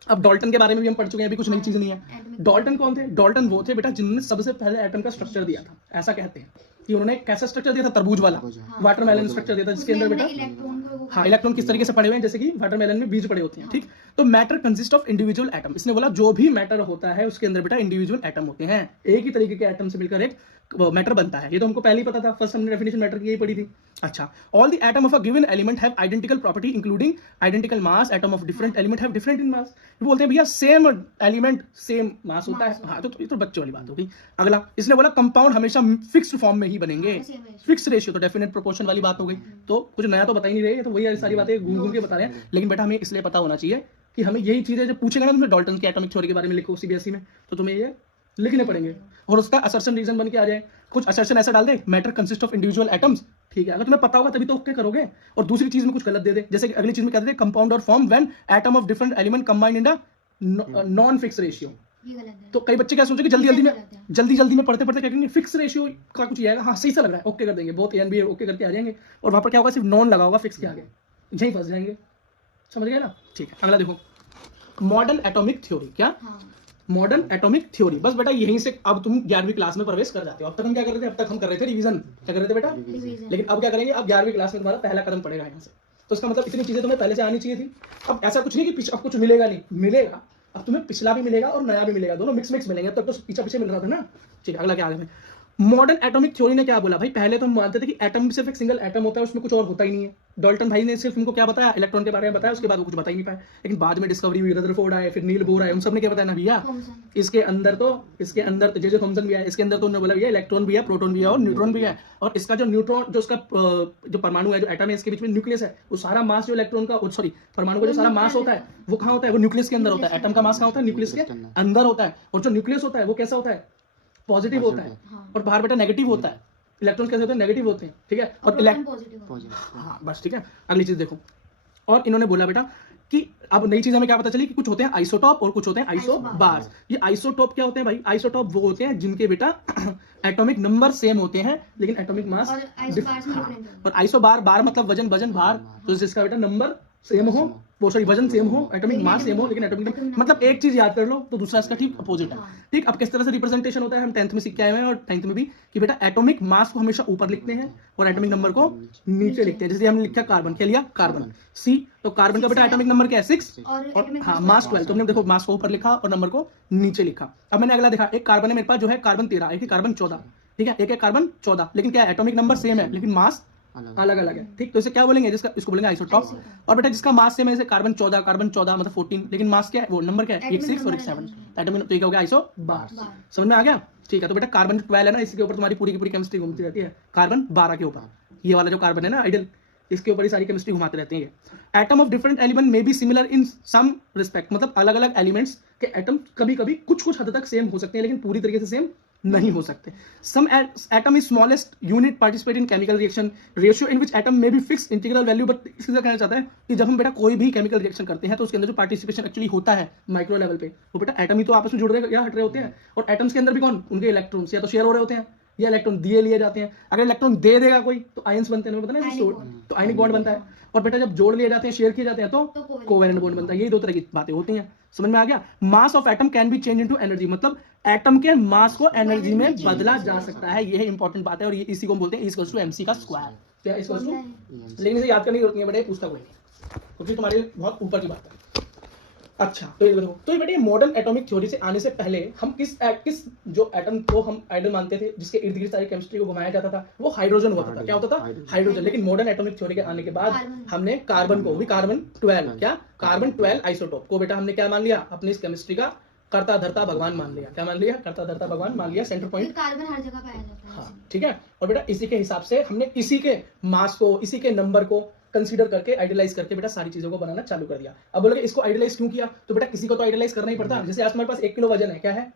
अब डाल्टन के बारे में भी हम पढ़ चुके हैं, अभी कुछ नई चीज नहीं है। डाल्टन कौन थे, डाल्टन वो थे बेटा जिन्होंने सबसे पहले एटम का स्ट्रक्चर दिया था। ऐसा कहते हैं कि उन्होंने कैसा स्ट्रक्चर दिया था, तरबूज वाला, वाटरमेलन स्ट्रक्चर दिया था, जिसके अंदर बेटा हाँ इलेक्ट्रॉन किस तरीके से पड़े हुए हैं, जैसे कि वाटरमेलन में बीज पड़े होते हैं, ठीक। तो matter consist of individual atom. इसने बोला जो भी मैटर होता है उसके अंदर बेटा इंडिविजुअल एटम होते हैं, एक ही तरीके के एटम से मिलकर एक मैटर बनता है। ये तो हमको पहले ही पता था, फर्स्ट हमने डेफिनेशन मैटर की यही पढ़ी थी। अच्छा, all the atom of a given element have identical property including identical mass, atom of different element have different in mass. बोलते हैं भैया सेम एलिमेंट सेम मास होता है। हाँ, तो ये तो बच्चे वाली बात होगी। अगला, इसने बोला कंपाउंड हमेशा फिक्स्ड फॉर्म में ही बनेंगे, फिक्स रेशियो, तो डेफिनेट प्रोपोर्शन वाली बात हो गई। तो कुछ नया तो बता ही नहीं रहे, तो वही सारी बातें घूम घूम के बता रहे हैं। लेकिन बेटा हमें इसलिए पता होना चाहिए कि हमें यही चीजें जब पूछेगा ना, तुम्हें डाल्टन के एटॉमिक थ्योरी के बारे में लिखो सीबीएसई में, तो तुम्हें ये लिखने पड़ेंगे और उसका असर्शन रीजन बन के आ जाए। कुछ असर्शन ऐसा डाल दे, matter consist of individual atoms, ठीक है, अगर तुम्हें पता होगा तभी तो ओके करोगे। और दूसरी चीज में कुछ गलत दे दे, जैसे कि अगली चीज में कहते हैं कंपाउंड और form when atom of different element combined in a non fix ratio. ये गलत है। तो कई बच्चे क्या सोचेंगे जल्दी जल्दी में पढ़ते क्या करेंगे, फिक्स रेशियो का कुछ ये आएगा, हाँ सही सा लग रहा है, ओके कर देंगे, बहुत एन बी ओके करके आ जाएंगे, और वहां पर क्या होगा, सिर्फ नॉन लगा होगा फिक्स के आगे, यहीं फंस जाएंगे। समझ गए ना? ठीक है, अगला देखो, मॉडर्न एटॉमिक थ्योरी। क्या? Modern atomic theory. बस बेटा यहीं से अब तुम 11वीं क्लास में प्रवेश कर जाते हो। अब तक हम क्या कर रहे थे? अब तक हम कर रहे थे रिवीजन। क्या कर रहे थे बेटा? लेकिन अब क्या करेंगे? अब 11वीं क्लास में तुम्हारा पहला कदम पड़ेगा यहाँ से। तो इसका मतलब इतनी चीजें तुम्हें पहले से आनी चाहिए थी। अब ऐसा कुछ नहीं कि अब कुछ मिलेगा नहीं, मिलेगा। अब तुम्हें पिछला भी मिलेगा और नया भी मिलेगा, दोनों मिक्स मिलेंगे। अब तक तो पीछे मिल रहा था ना। ठीक है, अगला क्या आगे में, मॉडर्न एटॉमिक थ्योरी ने क्या बोला भाई? पहले तो हम मानते थे कि एटम सिर्फ एक सिंगल एटम होता है, उसमें कुछ और होता ही नहीं है। डाल्टन भाई ने सिर्फ उनको क्या बताया? इलेक्ट्रॉन के बारे में बताया, उसके बाद वो कुछ बता ही नहीं पाए। लेकिन बाद में डिस्कवरी हुई, रदरफोर्ड आए, फिर नील बोर आए, उन सब ने क्या बताया ना भैया? इसके अंदर तो जे थॉमसन भी है, इसके अंदर तो उन्होंने बोला भैया इलेक्ट्रॉन भी है, प्रोटॉन भी है और न्यूट्रॉन भी है। और इसका जो न्यूट्रॉन, जो उसका जो परमाणु है, जो एटम है, इसके बीच में न्यूक्लियस है, वो सारा मास जो इलेक्ट्रॉन का, सॉरी परमाणु का जो सारा मास होता है वो कहाँ होता है? वो न्यूक्लियस के अंदर होता है। एटम का मास कहाँ होता है? न्यूक्लियस के अंदर होता है। और जो न्यूक्लियस होता है वो कैसा होता है? पॉजिटिव होता है। और बाहर बेटा नेगेटिव होता है। इलेक्ट्रॉन्स कैसे होते हैं? नेगेटिव होते हैं। ठीक है, और हाँ बस ठीक है। अगली चीज देखो, और इन्होंने बोला बेटा कि अब नई चीज हमें क्या पता चली कि कुछ होते हैं आइसोटॉप और कुछ होते हैं आइसोबार्स। ये आइसोटॉप क्या होते हैं भाई? आइसोटॉप वो होते हैं जिनके बेटा एटॉमिक नंबर सेम होते हैं लेकिन एटॉमिक मास, और आइसोबार, बार मतलब वजन, भार, तो जिसका बेटा नंबर सेम हो, वो सॉरी वजन सेम हो, एटॉमिक मास सेम हो, लेकिन एटॉमिक मतलब एक चीज याद कर लो तो दूसरा इसका ठीक अपोजिट है। ठीक, अब किस तरह से रिप्रेजेंटेशन होता है हम 10th में सीख के आए हैं, और 10th में भी कि बेटा एटॉमिक मास को हमेशा ऊपर लिखते हैं और एटॉमिक नंबर को नीचे लिखते हैं। जैसे हमने लिखा कार्बन, क्या लिया? कार्बन सी, तो कार्बन का बेटा एटॉमिक नंबर क्या है? 6, और हाँ मास 12। तो हमने देखो मास को ऊपर लिखा और नंबर को नीचे लिखा। अब मैंने अगला देखा, एक कार्बन है मेरे पास जो है कार्बन 13, एक कार्बन 14। ठीक है, एक है कार्बन 14, लेकिन क्या है? एटॉमिक नंबर सेम है लेकिन मास अलग अलग है। ठीक, तो इसे क्या बोलेंगे? इसको बोलेंगे आइसोटॉप। और बेटा जिसका मास सेम है, जैसे कार्बन 14 मतलब 14, लेकिन मास क्या है? वो नंबर क्या है? 1 6 और 1 7, एटॉमिक, तो ये हो गया आइसोबार। समझ में आ गया? ठीक है, तो बेटा कार्बन 12 है ना, इसके ऊपर तुम्हारी पूरी की पूरी केमिस्ट्री घूमती रहती है। कार्बन 12 के ऊपर, ये वाला जो कार्बन है ना आइडल, इसके ऊपर ही सारी केमिस्ट्री घुमाते रहते हैं। Atom of different element may be similar in some respect, मतलब अलग अलग एलिमेंट्स के एटम कभी कभी कुछ हद तक सेम हो सकते हैं लेकिन पूरी तरीके से सेम नहीं हो सकते। Some atom is smallest unit participate in chemical reaction, ratio in which atom may be fix integral value. But इससे कहना चाहता है कि जब हम बेटा कोई भी केमिकल रिएक्शन करते हैं तो उसके अंदर जो पार्टिसिपेशन एक्चुअली होता है माइक्रो लेवल पे, वो बेटा एटम ही तो आपस में जुड़ रहे या हट रहे होते हैं। और एटम्स के अंदर भी कौन? उनके इलेक्ट्रॉन्स या तो शेयर हो रहे होते हैं या इलेक्ट्रॉन दिए लिए जाते हैं। अगर इलेक्ट्रॉन दे देगा कोई तो आयंस बनते हैं, पता नहीं, तो आयनिक बॉन्ड बनता है। और बेटा जब जोड़ लिए जाते हैं, शेयर किए जाते हैं तो कोवेलेंट बॉन्ड बनता है। यही दो तरह की बातें होती हैं। समझ में आ गया? Mass of atom can be change into energy, मतलब एटम के मास को एनर्जी में बदला जा सकता है। ये इंपॉर्टेंट बात है और ये इसी को बोलते हैं E = MC का स्क्वायर। क्या इक्वल टू? लेकिन इसे याद करने की जरूरत नहीं है बेटा, पूछता कोई नहीं क्योंकि तुम्हारे बहुत ऊपर की बात है। अच्छा, तो ये देखो, तो ये बेटे मॉडर्न एटॉमिक थ्योरी से आने से पहले हम किस जो एटम को हम आइडल मानते थे, जिसके इर्द गिर्द सारी केमिस्ट्री को घुमाया जाता था, वो हाइड्रोजन होता था। क्या होता था? हाइड्रोजन। लेकिन मॉडर्न एटॉमिक थ्योरी के आने के बाद हमने कार्बन को भी, कार्बन 12, क्या कार्बन 12 आइसोटोप को बेटा हमने क्या मान लिया? अपनी इस केमिस्ट्री का कर्ता धर्ता भगवान मान लिया। क्या मान लिया? कर्ता धर्ता भगवान मान लिया, सेंटर पॉइंट। कार्बन हर जगह पाया जाता है। हाँ ठीक है, और बेटा इसी के हिसाब से हमने इसी के मास को, इसी के नंबर को कंसीडर करके, आइडियलाइज करके बेटा सारी चीजों को बनाना चालू कर दिया। अब बोलोगे इसको आइडियलाइज क्यों किया? तो बेटा किसी को तो आइडियलाइज करना ही पड़ता है। जैसे आज तुम्हारे पास 1 किलो वजन है, क्या है?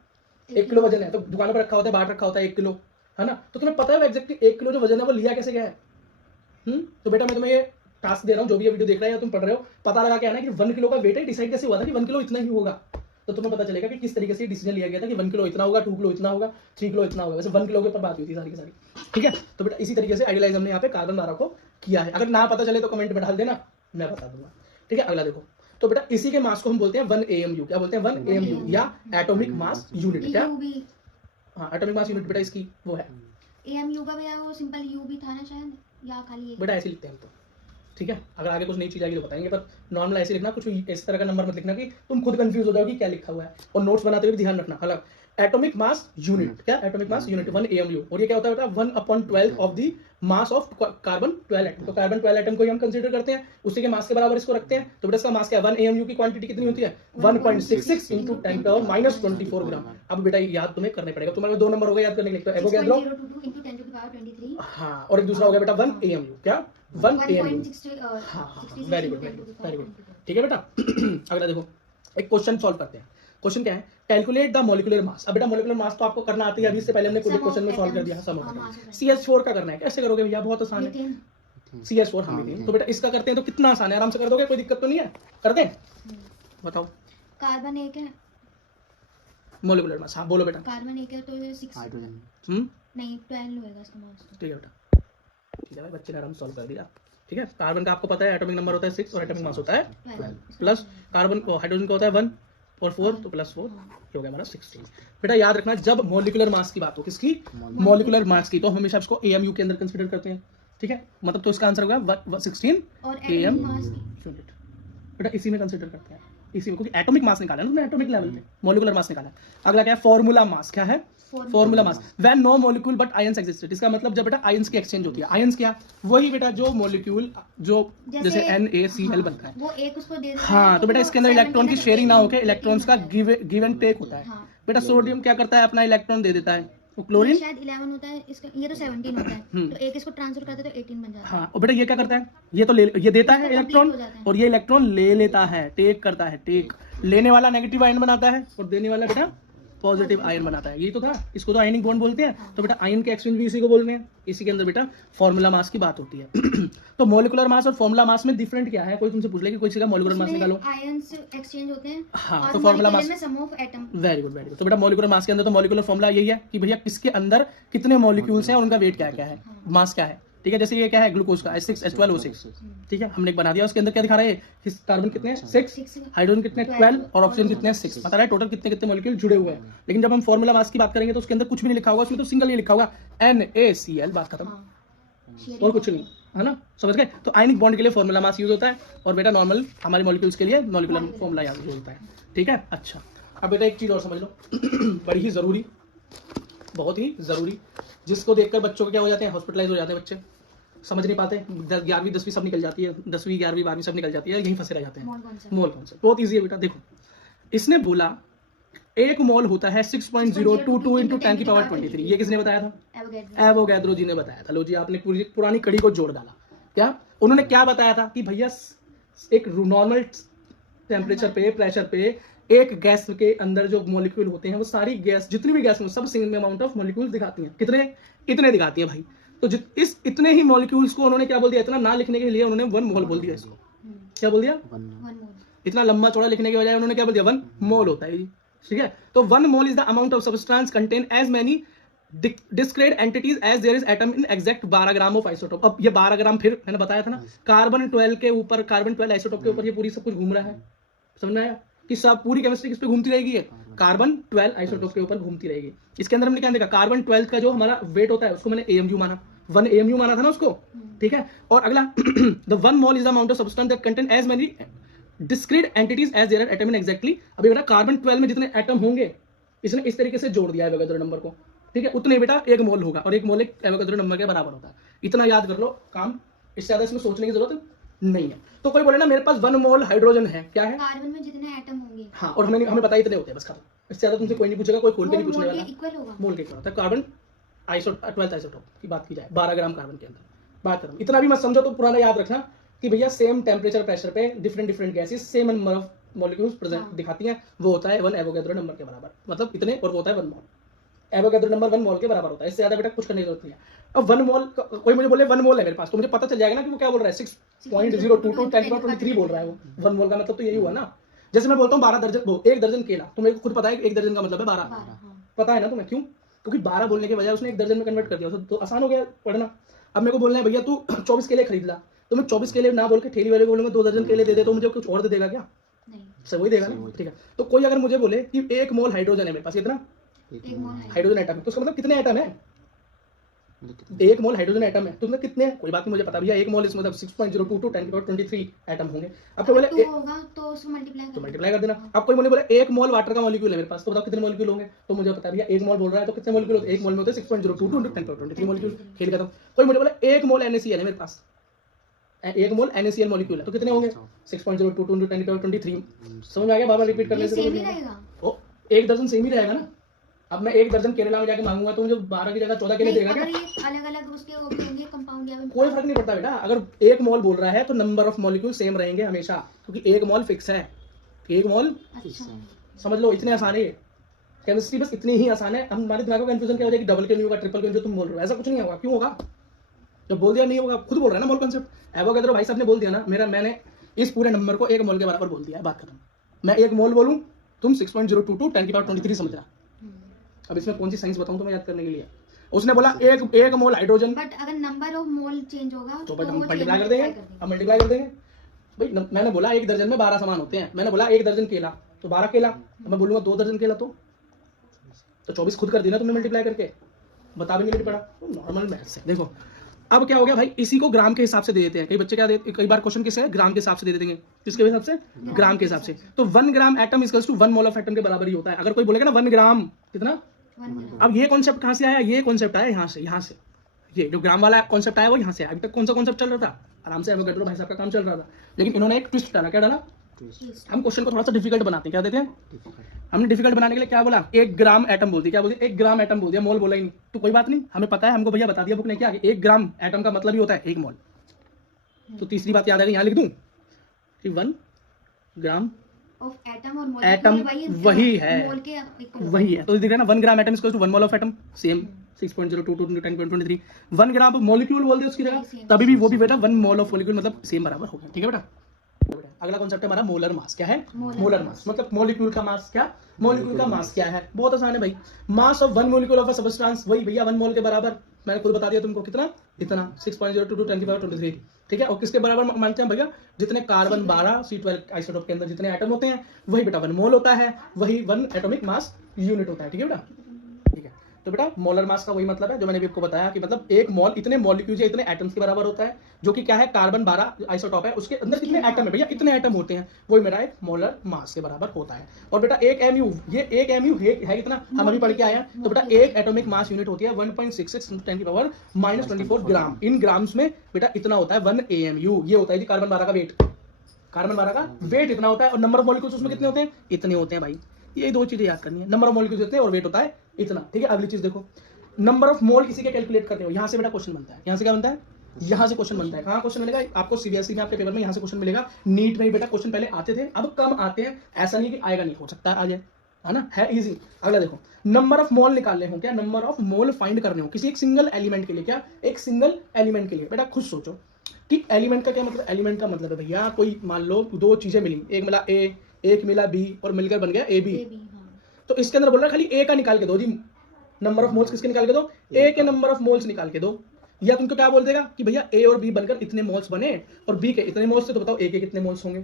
1 किलो वजन है, तो दुकानों पर रखा होता है, बाहर रखा होता है 1 किलो, है ना? तो तुम्हें पता है एग्जैक्टली 1 किलो जो वजन है वो लिया कैसे गया है? तो बेटा मैं तुम्हें ये टास्क दे रहा हूँ, जो भी ये वीडियो देख रहे हैं या तुम पढ़ रहे हो, पता लगा के आना कि 1 किलो का वेट है डिसाइड कैसे हुआ था कि 1 किलो इतना ही होगा। तो तुम्हें पता चलेगा कि किस तरीके से डिसीजन लिया गया था कि 1 किलो इतना होगा, 2 किलो इतना होगा, 3 किलो इतना होगा। वैसे 1 किलो के ऊपर बात हुई थी सारी की सारी। ठीक है, तो बेटा इसी तरीके से आइडियलाइज हमने यहाँ पे कार्बन 12 को किया है। अगर ना पता चले तो कमेंट में डाल देना, मैं बता दूंगा। ठीक है, अगला देखो, तो बेटा इसी के मास को हम बोलते हैं 1 AMU। क्या बोलते हैं? 1 AMU या एटॉमिक मास यूनिट। क्या? हाँ, एटॉमिक मास यूनिट बेटा इसकी वो है। AMU का भैया वो सिंपल U भी था ना शायद, या खाली बेटा ऐसे लिखते हैं हम तो। ठीक है, अगर आगे कुछ नई चीज आएगी तो बताएंगे, पर नॉर्मल ऐसे लिखना, कुछ इस तरह का नंबर मत लिखना कि तुम खुद कंफ्यूज हो जाओ कि क्या लिखा हुआ है। और नोट्स बनाते हुए भी ध्यान रखना। अलग एटॉमिक मास यूनिट। क्या? Atomic mass unit 1 AMU। और ये क्या होता है बेटा? 1/12 of the mass of carbon 12 atom. तो कार्बन 12 एटम को ही हम कंसीडर करते हैं, उसी के मास के बराबर इसको रखते हैं। तो बेटा इसका मास क्या है? 1 AMU की क्वांटिटी कितनी होती है? 1.66 × 10⁻24 ग्राम। अब बेटा याद तुम्हें करने पड़ेगा। तुम्हारे 2 नंबर हो गए याद करने के लिए, तो एक हो गया 6.022 × 10⁻23। हाँ, और एक दूसरा हो गया बेटा 1 AMU। क्या? 1 AMU। हाँ, वेरी गुड, वेरी गुड। ठीक है बेटा, अगला देखो, एक क्वेश्चन सॉल्व करते हैं। क्वेश्चन क्या है? Calculate the molecular mass. अब बेटा मॉलिक्यूलर मास तो आपको करना आती है, अभी इससे पहले हमने कुछ क्वेश्चन में सॉल्व कर दिया। सम ऑफ CH4 का करना है। कैसे करोगे भैया? बहुत आसान है। CH4 हम मीथेन। तो बेटा इसका करते हैं तो कितना आसान है, आराम से कर दोगे, कोई दिक्कत तो नहीं है? कर दें? बताओ। कार्बन 1 है, मोलिकुलर मास। हाँ बोलो बेटा। कार्बन एक है तो ये 6 हाइड्रोजन नहीं 12 होएगा इसका मास। ठीक है बेटा, ठीक है भाई, बच्चे ने आराम सॉल्व कर दिया। ठीक है, कार्बन का आपको पता है एटॉमिक नंबर होता है 6 और एटॉमिक मास होता है 12 प्लस, कार्बन को हाइड्रोजन का होता है 1 और 4 तो प्लस 4 हो गया हमारा 16। बेटा याद रखना जब मॉलिकुलर मास की बात हो, किसकी, मॉलिकुलर मास की, तो हम हमेशा इसको AMU के अंदर कंसीडर करते हैं। ठीक है, मतलब तो इसका आंसर होगा 16 और AM एटॉमिक मास यूनिट। बेटा इसी में कंसीडर करते हैं, इसी में, क्योंकि एटॉमिक मास निकाला है ना, एटॉमिक लेवल पे मॉलिकुलर मास निकाला है। अगला क्या है, फॉर्मूला मास। क्या है, formula mass. When no molecule but ions existed, इसका मतलब जब बेटा आयंस की एक्सचेंज होती है। आयंस क्या, वही बेटा जो मॉलिक्यूल जो जैसे NaCl बनता है, वो एक उसको दे देता हाँ, है, तो बेटा इसके अंदर 70 इलेक्ट्रॉन की तक शेयरिंग ना एक होकर इलेक्ट्रॉन्स का गिव एंड टेक होता है। हाँ। बेटा सोडियम क्या करता है, अपना इलेक्ट्रॉन दे देता है, तो क्लोरीन, शायद 11 होता है इसका, ये तो 17 होता है, तो एक इसको ट्रांसफर करते तो 18 बन जाता है। हाँ, और बेटा ये क्या करता है, ये तो ये देता है इसका इलेक्ट्रॉन complete हो जाता है। और ये इलेक्ट्रॉन ले लेता है, टेक करता है, टेक, लेने वाला नेगेटिव आयन बनाता है और देने वाला बेटा पॉजिटिव आयन बनाता है। यही तो था, इसको तो आयनिक बॉन्ड बोलते हैं। तो बेटा आयन के एक्सचेंज भी इसी को बोलते हैं। इसी के अंदर बेटा फॉर्मूला मास की बात होती है। तो मॉलिकुलर मास और फॉर्मूला मास में डिफरेंट क्या है, कोई तुमसे पूछ ले कि कोई सी का मॉलिकुलर मास निकालो। आयंस एक्सचेंज होते हैं हाँ, और तो फॉर्मूला मास, में sum of atom. Very good very good. तो बेटा मॉलिकुलर मास के अंदर तो मॉलिकुलर फॉर्मूला यही है कि भैया किसके अंदर कितने मॉलिक्यूल्स हैं और उनका वेट क्या क्या है, मास क्या है। ठीक है, जैसे ये क्या है, ग्लूकोज का H6H12O6। ठीक है, हमने एक बना दिया, उसके अंदर क्या दिखा रहा है, कार्बन कितने हैं 6, हाइड्रोजन कितने 12 और ऑक्सीजन कितने हैं 6। पता है टोटल कितने कितने मॉलिक्यूल जुड़े हुए हैं। लेकिन जब हम फॉर्मूला मास की बात करेंगे तो उसके अंदर कुछ भी नहीं लिखा होगा, उसमें तो सिंगल ये लिखा होगा NaCl, बात खत्म, और कुछ नहीं, है ना, समझ गए। तो आयनिक बॉन्ड के लिए फॉर्मूला मास यूज होता है और बेटा नॉर्मल हमारे मॉलिक्यूल्स के लिए मॉलिकुलर फॉर्मूला यूज होता है। ठीक है, अच्छा अब बेटा एक चीज और समझ लो, बड़ी ही जरूरी, बहुत ही जरूरी, जिसको देखकर बच्चों को क्या हो जाते हैं, हॉस्पिटलाइज हो जाते हैं बच्चे, समझ नहीं पाते, 11वीं 10वीं सब निकल जाती है, 10वीं 11वीं 12वीं सब निकल जाती है, यहीं फंसे रह जाते हैं। मोल कॉन्सेप्ट बहुत ईजी है बेटा। देखो इसने बोला एक मोल होता है 6.022 इंटू 10 की पावर 23। ये किसने बताया था, एवोगैड्रो जी ने बताया था। लो जी, आपने पूरी पुरानी कड़ी को जोड़ डाला। क्या उन्होंने क्या बताया था कि भैया एक नॉर्मल टेम्परेचर पे, प्रेशर पे एक गैस के अंदर जो मॉलिक्यूल होते हैं वो सारी गैस, जितनी भी गैस में सब सिंगल अमाउंट ऑफ मॉलिक्यूल दिखाती हैं। कितने, इतने दिखाती है भाई। तो इस इतने ही मॉलिक्यूल्स को उन्होंने क्या बोल दिया, इतना ना लिखने के लिए उन्होंने 1 मोल बोल दिया इसको। क्या बोल दिया, 1 मोल। इतना लंबा चौड़ा लिखने के बजाय उन्होंने क्या बोल दिया, 1 मोल होता है। ठीक है, तो 1 mole is the amount of substance contain as many discrete entities as there is atom in exact 12 gram of isotope. अब ये 12 ग्राम फिर मैंने बताया था ना, कार्बन 12 के ऊपर, कार्बन 12 आइसोटोप के ऊपर ये पूरी सब कुछ घूम रहा है। समझ में आया कि सब पूरी केमिस्ट्री किस पे घूमती रहेगी, कार्बन 12 आइसोटोप के ऊपर घूमती रहेगी। इसके अंदर हमने क्या देखा, कार्बन 12 का जो हमारा वेट होता है उसको मैंने AMU माना, 1 AMU माना था ना उसको। ठीक है, और अगला the 1 mole is the amount of substance that contain as many discrete entities as there atom in exactly. अभी बेटा कार्बन 12 में जितने एटम होंगे इसने इस तरीके से जोड़ दिया है एवोगैड्रो नंबर को। ठीक है, उतने बेटा 1 मोल होगा और 1 मोल एक एवोगैड्रो नंबर के बराबर होता है। इतना याद कर लो, काम इससे ज्यादा इसमें सोचने की जरूरत नहीं है। तो कोई बोले ना मेरे पास 1 मोल हाइड्रोजन है, क्या है, कार्बन में जितने एटम होंगे, हाँ, और हमें पता ही इतने होते हैं, बस खत्म। इससे ज्यादा तुमसे कोई नहीं पूछेगा, कोई खोल के नहीं पूछने वाला। इक्वल होगा, मोल के इक्वल होता है। कार्बन 12 आइसोटोप की बात की जाए, 12 ग्राम कार्बन के अंदर, बात खत्म। इतना भी मत समझो, तो पुराना याद रखना कि भैया सेम टेम्परेचर प्रेशर पे different gases same number of molecules present दिखाती हैं, वो होता है 1 एवोगैड्रो नंबर के बराबर, मतलब इतने, और वो होता है 1 मोल। एवोगैड्रो नंबर 1 मोल के बराबर होता है, इससे ज्यादा बेटा कुछ करने की जरूरत नहीं है। अब 1 मोल, कोई मुझे बोले 1 मोल है मेरे पास, तो मुझे पता चल जाएगा ना कि वो क्या बोल रहा है, 6.022 10 की पावर 23 बोल रहा है वो। 1 मोल का मतलब तो यही हुआ ना। जैसे मैं बोलता हूँ 12 दर्जन, 1 दर्जन केला, तो मेरे को खुद पता है कि 1 दर्जन का मतलब है 12। पता है ना तुम्हें, क्यों, क्योंकि 12 बोलने के बजाय उसने 1 दर्जन में कन्वर्ट कर दिया, तो आसान हो गया पढ़ना। अब मेरे को बोलना है भैया तू 24 केले खरीद ला, तो मैं 24 केले ना बोल के ठेली वाले को बोलूंगा 2 दर्जन केले दे दे, तो मुझे कुछ और दे देगा क्या, सब वही देगा ना। ठीक है, तो कोई अगर मुझे बोले कि 1 मोल हाइड्रोजन है मेरे पास, कितना 1 मोल हाइड्रोजन एटम है, तो उसका मतलब कितने एटम है, 1 मोल हाइड्रोजन एटम है, तो उसमें कितने हैं, कोई बात नहीं, मुझे पता भैया 1 मोल इसमें मतलब 6.022 10 की पावर 23 एटम होंगे। अब कोई बोले 2 होगा तो उसको मल्टीप्लाई कर देना। अब कोई बोले 1 मोल वाटर का मॉलिक्यूल है मेरे पास, तो बताओ कितने मॉलिक्यूल होंगे, तो मुझे पता भैया 1 मोल बोल रहा है तो कितने मॉलिक्यूल होते हैं, 1 मोल में होते हैं 6.022 10 की पावर 23 मॉलिक्यूल, खेल खत्म। कोई मुझे बोले 1 मोल NaCl है मेरे पास, 1 मोल NaCl मॉलिक्यूल है, तो कितने होंगे 6.022 10 की पावर 23। समझ आ गया, बार बार रिपीट करने से तो 1 दर्जन सेम ही रहेगा ना। अब मैं 1 दर्जन केरला में जाके मांगूंगा तो मुझे 12 की जगह 14 केले देगा क्या, अलग-अलग उसके वो भी होंगे कंपाउंड, या कोई फर्क नहीं पड़ता बेटा। अगर 1 मोल बोल रहा है तो नंबर ऑफ मॉलिक्यूल सेम रहेंगे हमेशा, क्योंकि 1 मोल फिक्स है, 1 मोल समझ लो। इतने आसान है केमिस्ट्री, बस इतनी ही आसान है। हमारे दिमाग का कंफ्यूजन क्या हो जाए कि डबल क्यों नहीं होगा, ट्रिपल क्यों, जो तुम बोल रहे हो ऐसा कुछ नहीं होगा। क्यों होगा, जब बोल दिया नहीं होगा, खुद बोल रहा है ना मोल कॉन्सेप्ट। एवोगैड्रो भाई साहब ने बोल दिया ना, मैंने इस पूरे नंबर को 1 मोल के बराबर बोल दिया है, बात खत्म। मैं 1 मोल बोलूं तुम 6.022 10 की पावर 23 समझ रहा। अब इसमें कौन सी साइंस बताऊं तुम्हें याद करने के लिए? उसने बोला एक मोल हाइड्रोजन, बट अगर नंबर ऑफ मोल चेंज होगा तो बट हम वो मल्टीप्लाई कर देंगे। अब मल्टीप्लाई कर देंगे भाई। मैंने बोला एक दर्जन में 12 सामान होते हैं, मैंने बोला एक दर्जन केला तो 12 केला, अब मैं बोलूंगा 2 दर्जन केला तो 24 खुद कर दी ना तुमने मल्टीप्लाई करके, बता भी नहीं पड़ा। नॉर्मल मैथ्स है। देखो अब क्या हो गया भाई, इसी को ग्राम के हिसाब से दे देते हैं। कई बच्चे क्या देते, कई बार क्वेश्चन किससे ग्राम के हिसाब से दे देंगे, किसके हिसाब से? ग्राम के हिसाब से। तो 1 gram atom equals to 1 mole of atom के बराबर ही होता है। अगर कोई बोलेगा ना 1 ग्राम कितना, अब ये कॉन्सेप्ट कहां से आया? ये कॉन्सेप्ट आया यहाँ से। ये जो ग्राम वाला कॉन्सेप्ट आया वो यहाँ से। अभी तक कौन सा कॉन्सेप्ट चल रहा था? आराम से एवोगैड्रो भाई साहब का काम चल रहा था, लेकिन इन्होंने एक ट्विस्ट डाला। क्या डाला? हम क्वेश्चन को थोड़ा सा डिफिकल्ट बनाते हैं। क्या देते हैं? हमने डिफिकल्ट बनाने के लिए क्या बोला? 1 ग्राम एटम बोल दिया। क्या बोल दिया? 1 ग्राम एटम बोल दिया, मोल बोला ही नहीं। तो कोई बात नहीं, हमें पता है, हमको भैया बता दिया बुक ने क्या, 1 ग्राम एटम का मतलब ही होता है 1 मोल। तो तीसरी बात याद आ गई, यहाँ लिख दूं कि 1 ग्राम एटम वही है, वही है। तो दिख रहा है ना 1 gram atom equals to 1 mole of atom, same 6.022 into 10.23। 1 gram molecule बोल दे उसकी जगह, तभी भी वो भी बेटा 1 मोल ऑफ मॉलिक्यूल मतलब सेम बराबर हो गया। ठीक है बेटा। अगला कॉन्सेप्ट है हमारा मोलर मास। क्या है? मोलर मास मतलब मॉलिक्यूल का मास। क्या? मॉलिक्यूल का मास क्या है? बहुत आसान है भाई। Mass of 1 molecule of a substance, वही भैया 1 मोल के बराबर। मैंने खुद बता दिया तुमको कितना, इतना 6.022 10 की पावर 23। ठीक है। और किसके बराबर मानते हैं भैया? जितने कार्बन 12 C12 आइसोटोप के अंदर जितने एटम होते हैं वही बेटा 1 मोल होता है, वही 1 एटॉमिक मास यूनिट होता है। ठीक है बेटा। ठीक है। तो बेटा मोलर मास का वही मतलब है जो मैंने भी आपको बताया कि मतलब एक मोल इतने मॉलिक्यूल्स या इतने एटम्स के बराबर होता है, जो कि क्या है? कार्बन 12 आइसोटॉप है, उसके अंदर कितने एटम है भैया? इतने एटम होते हैं, वही मेरा एक मोलर मास के बराबर होता है। और बेटा 1 mu, ये 1 mu है कितना? हम अभी पढ़ के आए हैं। तो बेटा एक एटॉमिक मास यूनिट होती है 1.66 10 की पावर -24 ग्राम। इन ग्राम्स में बेटा इतना होता है 1 AMU। ये होता है जी कार्बन 12 का वेट। कार्बन 12 का वेट इतना होता है, और नंबर ऑफ मॉलिक्यूल्स उसमें कितने होते हैं? इतने होते हैं भाई। ये 2 चीजें याद करनी है, नंबर ऑफ मॉलिक्यूल्स इतने और वेट होता है इतना। ठीक है। अगली चीज देखो, नंबर ऑफ मोल किसी के कैलकुलेट करते हो, यहां से बेटा क्वेश्चन बनता है। यहां से क्या बनता है? यहां से क्वेश्चन बनता है। कहां क्वेश्चन मिलेगा आपको? सीबीएसई में आपके पेपर में यहां से क्वेश्चन मिलेगा। नीट में बेटा क्वेश्चन पहले आते थे, अब कम आते हैं। ऐसा नहीं कि आएगा नहीं, हो सकता है आ जाए, है ना, है इजी। अगला देखो, नंबर ऑफ मोल निकालने हो, क्या नंबर ऑफ मोल फाइंड करने हो किसी एक सिंगल एलिमेंट के लिए। क्या? एक सिंगल एलिमेंट के लिए। बेटा खुद सोचो कि एलिमेंट का क्या मतलब? एलिमेंट का मतलब है भैया कोई मान लो 2 चीजें मिली, एक मिला A, एक मिला B, और मिलकर बन गया AB। तो इसके अंदर बोल रहा है खाली A का निकाल के दो जी। नंबर ऑफ मोल्स किसके निकाल के दो? A के नंबर ऑफ मोल्स निकाल के दो। या तुमको क्या बोल देगा कि भैया A और B बनकर इतने मोल्स बने और B के इतने मोल्स थे, तो बताओ A के कितने मोल्स होंगे?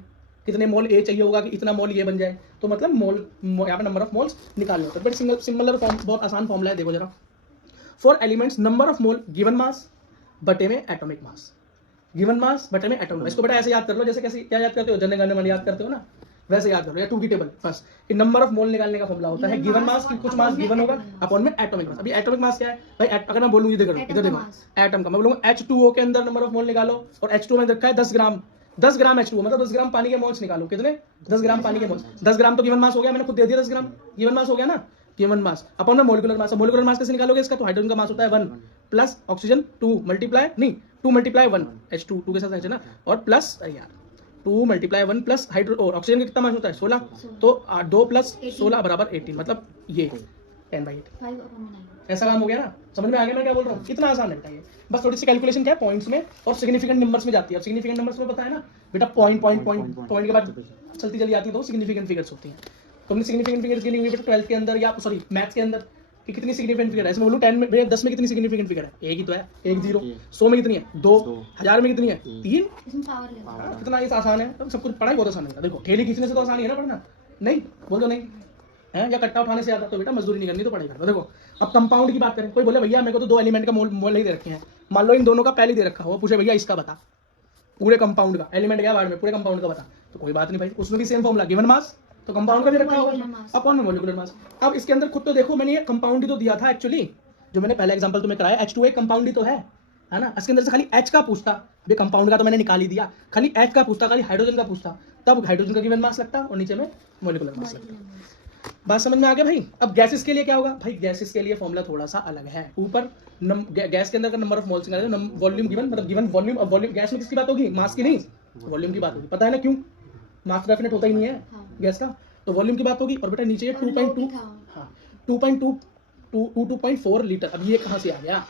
कितने मोल A चाहिए होगा कि इतना मोल ये बन जाए? तो मतलब मोल यहाँ पे नंबर ऑफ मोल्स निकालने होते हैं। बट सिमिलर फॉर्म, बहुत आसान फॉर्मूला है, देखो जरा। For elements number of mole given mass बटे में एटॉमिक मास। गिवन मास बटे में एटॉमिक मास। इसको बेटा ऐसे याद कर लो, जैसे कैसे क्या याद करते हो? जनगण मन याद करते हो ना, वैसे याद करो। या 2 की टेबल फर्स्ट कि नंबर ऑफ मोल निकालने का फॉर्मूला होता है गिवन मास की कुछ मास गिवन होगा अपॉन में एटॉमिक मास। अभी एटॉमिक मास क्या है भाई? अगर मैं बोलूं इधर देखो, इधर देखो एटम का, मैं बोलूंगा H2O के अंदर नंबर ऑफ मोल निकालो, और H2O में रखा है 10 ग्राम। 10 ग्राम H2O मतलब 10 ग्राम पानी के मोल्स निकालो। कितने? 10 ग्राम पानी के मोल्स। 10 ग्राम तो गिवन मास हो गया, मैंने खुद दे दिया 10 ग्राम गिवन मास हो गया ना। गिवन मास अपॉन में मोलिकुलर मास। मोलिकुलर मास कैसे निकालोगे इसका? तो हाइड्रोजन का मास होता है 1 plus oxygen 2 multiply 2 multiply 1 H2 2 के साथ है ना, और प्लस यार 2 मल्टीप्लाई 1 प्लस हाइड्रो और ऑक्सीजन का कितना मास होता है? 16। तो 2 प्लस 16 बराबर 18, मतलब ये 10/8। ऐसा काम हो गया ना? समझ में आ गया मैं क्या बोल रहा हूँ? कितना आसान है ये। बस थोड़ी सी कैलकुलेशन क्या है पॉइंट्स में और सिग्निफिकेंट नंबर्स में जाती है। अब सिग्निफिकेंट नंबर्स में पता है ना बेटा, पॉइंट के बाद चलती चली आती है तो सिग्निफिकेंट फिगर्स होती हैं। तो हमने सिग्निफिकेंट फिगर्स गिनी हुई बेटा 12th के अंदर, या सॉरी मैथ्स के अंदर, कि कितनी सिग्निफिकेंट फिगर है। इसमें बोलूं 10 में भैया 10 में कितनी सिग्निफिकेंट फिगर है? एक ही तो है, 1 0। 100 में कितनी है? 2। 1000 में कितनी है? 3। कितना ये आसान है, तो सब कुछ पढ़ाई बहुत आसान है। देखो ठेली खींचने से तो आसान ही है ना पढ़ना, नहीं बोल दो नहीं है, या कट्टा उठाने से ज्यादा, तो बेटा मजदूरी नहीं करनी तो पढ़ाई करो। देखो अब कंपाउंड की बात करें, कोई बोले भैया मेरे को तो 2 एलिमेंट का मोल ही दे रखे हैं, मान लो इन दोनों का पहले दे रखा हो, पूछे भैया इसका बता, पूरे कंपाउंड का, एलिमेंट गया वार्ड में, पूरे कंपाउंड का बता, तो कोई बात नहीं भाई, उसमें भी सेम फॉर्मूला गिवन मास, तो कंपाउंड का भी रखा होगा अपॉन में मोलिकुलर मास। अब इसके अंदर खुद तो देखो मैंने ये कंपाउंड ही तो दिया था एक्चुअली, जो मैंने पहला एग्जांपल तुम्हें कराया, H2 कंपाउंड ही तो है ना। इसके अंदर से खाली H का पूछता, अभी कंपाउंड का तो मैंने निकाल ही दिया, खाली H का पूछता, खाली हाइड्रोजन का पूछता, तब हाइड्रोजन का गिवन मास लगता और नीचे में मोलिकुलर मास लगता। बात समझ में आ गया भाई। अब गैसेस के लिए क्या होगा भाई? गैसेस के लिए फॉर्मूला थोड़ा सा अलग है। ऊपर गैस के अंदर का नंबर ऑफ मोल्स निकालेंगे, वॉल्यूम गिवन, मतलब गिवन वॉल्यूम। अब वॉल्यूम गैस में किसकी बात होगी? मास की नहीं, वॉल्यूम की बात होगी। पता है ना क्यों? मास डेफिनेट होता ही नहीं है गैस का, तो वॉल्यूम की बात होगी। और बेटा नीचे 2.2, हाँ 2.4 लीटर। अब ये कहाँ से आ गया?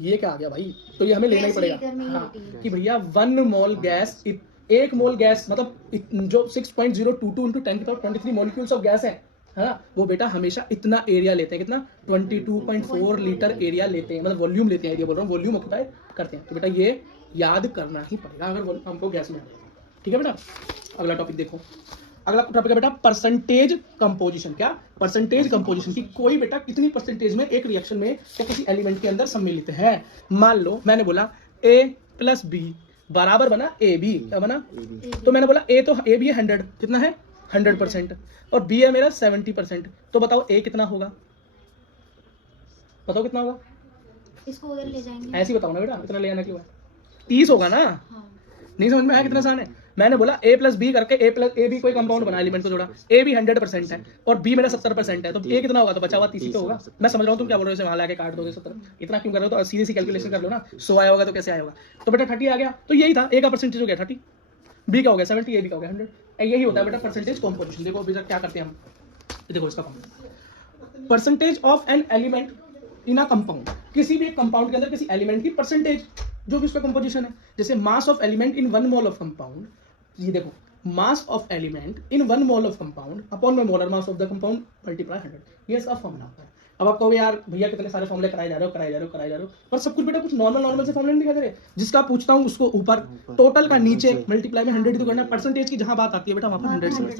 ये क्या आ गया भाई? तो ये हमें लेना ही पड़ेगा हाँ, कि भैया 1 मोल गैस, 1 मोल गैस मतलब जो 6.022 × 10⁻23 मॉलिक्यूल्स ऑफ गैस है, है ना, वो बेटा हमेशा इतना एरिया लेते हैं, कितना 22.4 लीटर एरिया लेते हैं, मतलब वॉल्यूम लेते हैं, एरिया बोल रहा हूँ, वॉल्यूम ऑक्यूपाई करते हैं। तो बेटा ये याद करना ही पड़ेगा अगर हमको गैस में, ठीक है बेटा। अगला टॉपिक देखो, अगला टॉपिक है बेटा परसेंटेज कंपोजिशन। क्या? परसेंटेज कंपोजिशन की कोई बेटा कितनी परसेंटेज में एक रिएक्शन में या किसी एलिमेंट के अंदर सम्मिलित है। मान लो मैंने बोला A प्लस B बराबर बना AB, क्या बना? तो मैंने बोला A तो AB है 100, कितना है 100%, और B है मेरा 70%। तो बताओ A कितना होगा, बताओ कितना होगा? इसको उधर ले जाएंगे, ऐसे ही बताओ ना बेटा, इतना ले आना क्यों है? 30 होगा ना। हाँ नहीं समझ में आया कितना आसान है? मैंने बोला A प्लस बी करके A प्लस A भी कोई कंपाउंड बना, एलिमेंट को जोड़ा, A भी 100% है और B मेरा 70% है, तो A कितना होगा? तो बचा हुआ 30 पे होगा। मैं समझ रहा हूँ तुम क्या बोल रहे हो, वहां लाके काट दोगे 70, इतना क्यों कर रहे हो? तो सीधी सी कैलकुलेशन कर लो ना, 100 आया होगा तो कैसे आया होगा? तो बेटा 30 आ गया, तो यही था, A का परसेंटेज हो गया 30, B का हो गया 70, AB का हो गया 100। यही होता है बेटा परसेंटेज कॉम्पोजिशन। देखो अभी तक क्या करते हैं हम, देखो इसका percentage of an element in a compound, किसी भी कंपाउंड के अंदर किसी एलिमेंट की परसेंटेज जो भी उसका कंपोजिशन है। जैसे mass of element in 1 mole of compound, ये देखो mass of element in 1 mole of compound upon में molar mass of the compound multiply 100, ये इसका फॉर्मूला होता है। अब आप कहोगे यार भैया कितने सारे फॉर्मूले कराए जा रहे हो, पर सब कुछ बेटा कुछ नॉर्मल से फॉर्मूले नहीं दिखा दे रहे। जिसका पूछता हूँ उसको ऊपर, टोटल का नीचे, मल्टीप्लाई में 100 ही तो करना है। परसेंटेज की जहां बात आती है बेटा वहां पर 100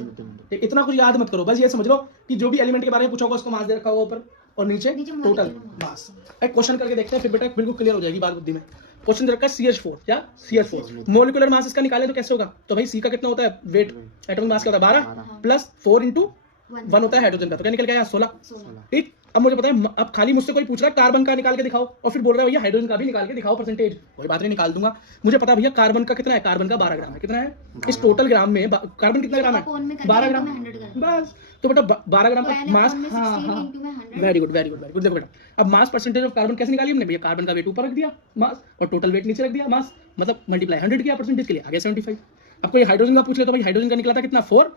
से, इतना कुछ याद मत करो, बस ये समझ लो कि जो भी एलिमेंट के बारे में पूछा होगा उसको मास दे रखा होगा ऊपर और नीचे टोटल मास। एक क्वेश्चन करके देखते हैं, फिर बेटा बिल्कुल क्लियर हो जाएगी बात बुद्धि में। क्वेश्चन रखा है CH4, क्या CH4 मोलिकुलर मास इसका निकाले तो कैसे होगा? तो भाई C का कितना होता है वेट, एटॉमिक मास क्या होता है 12 प्लस 4 इंटू 1 होता है हाइड्रोजन का, तो क्या निकल गया 16। ठीक, अब मुझे पता है, अब खाली मुझसे कोई पूछ रहा है कार्बन का निकाल के दिखाओ और फिर बोल रहा है भैया हाइड्रोजन का भी निकाल के दिखाओ परसेंटेज, कोई बात नहीं निकाल दूंगा। मुझे पता है भैया कार्बन का कितना है, कार्बन का 12 ग्राम है, कितना है इस टोटल ग्राम में कार्बन कितना ग्राम है 12 ग्राम, बस। तो बेटा 12 ग्राम का मास, हाँ वेरी गुड देखो बेटा, अब मास परसेंटेज ऑफ कार्बन कैसे निकाली हमने? भैया कार्बन का वेट ऊपर रख दिया मास और टोटल वेट नीचे रख दिया मास, मतलब मल्टीप्लाई 100 किया परसेंटेज के लिए, आ गया 75। अब कोई हाइड्रोजन का पूछ ले तो भाई हाइड्रोजन का निकला था कितना 4,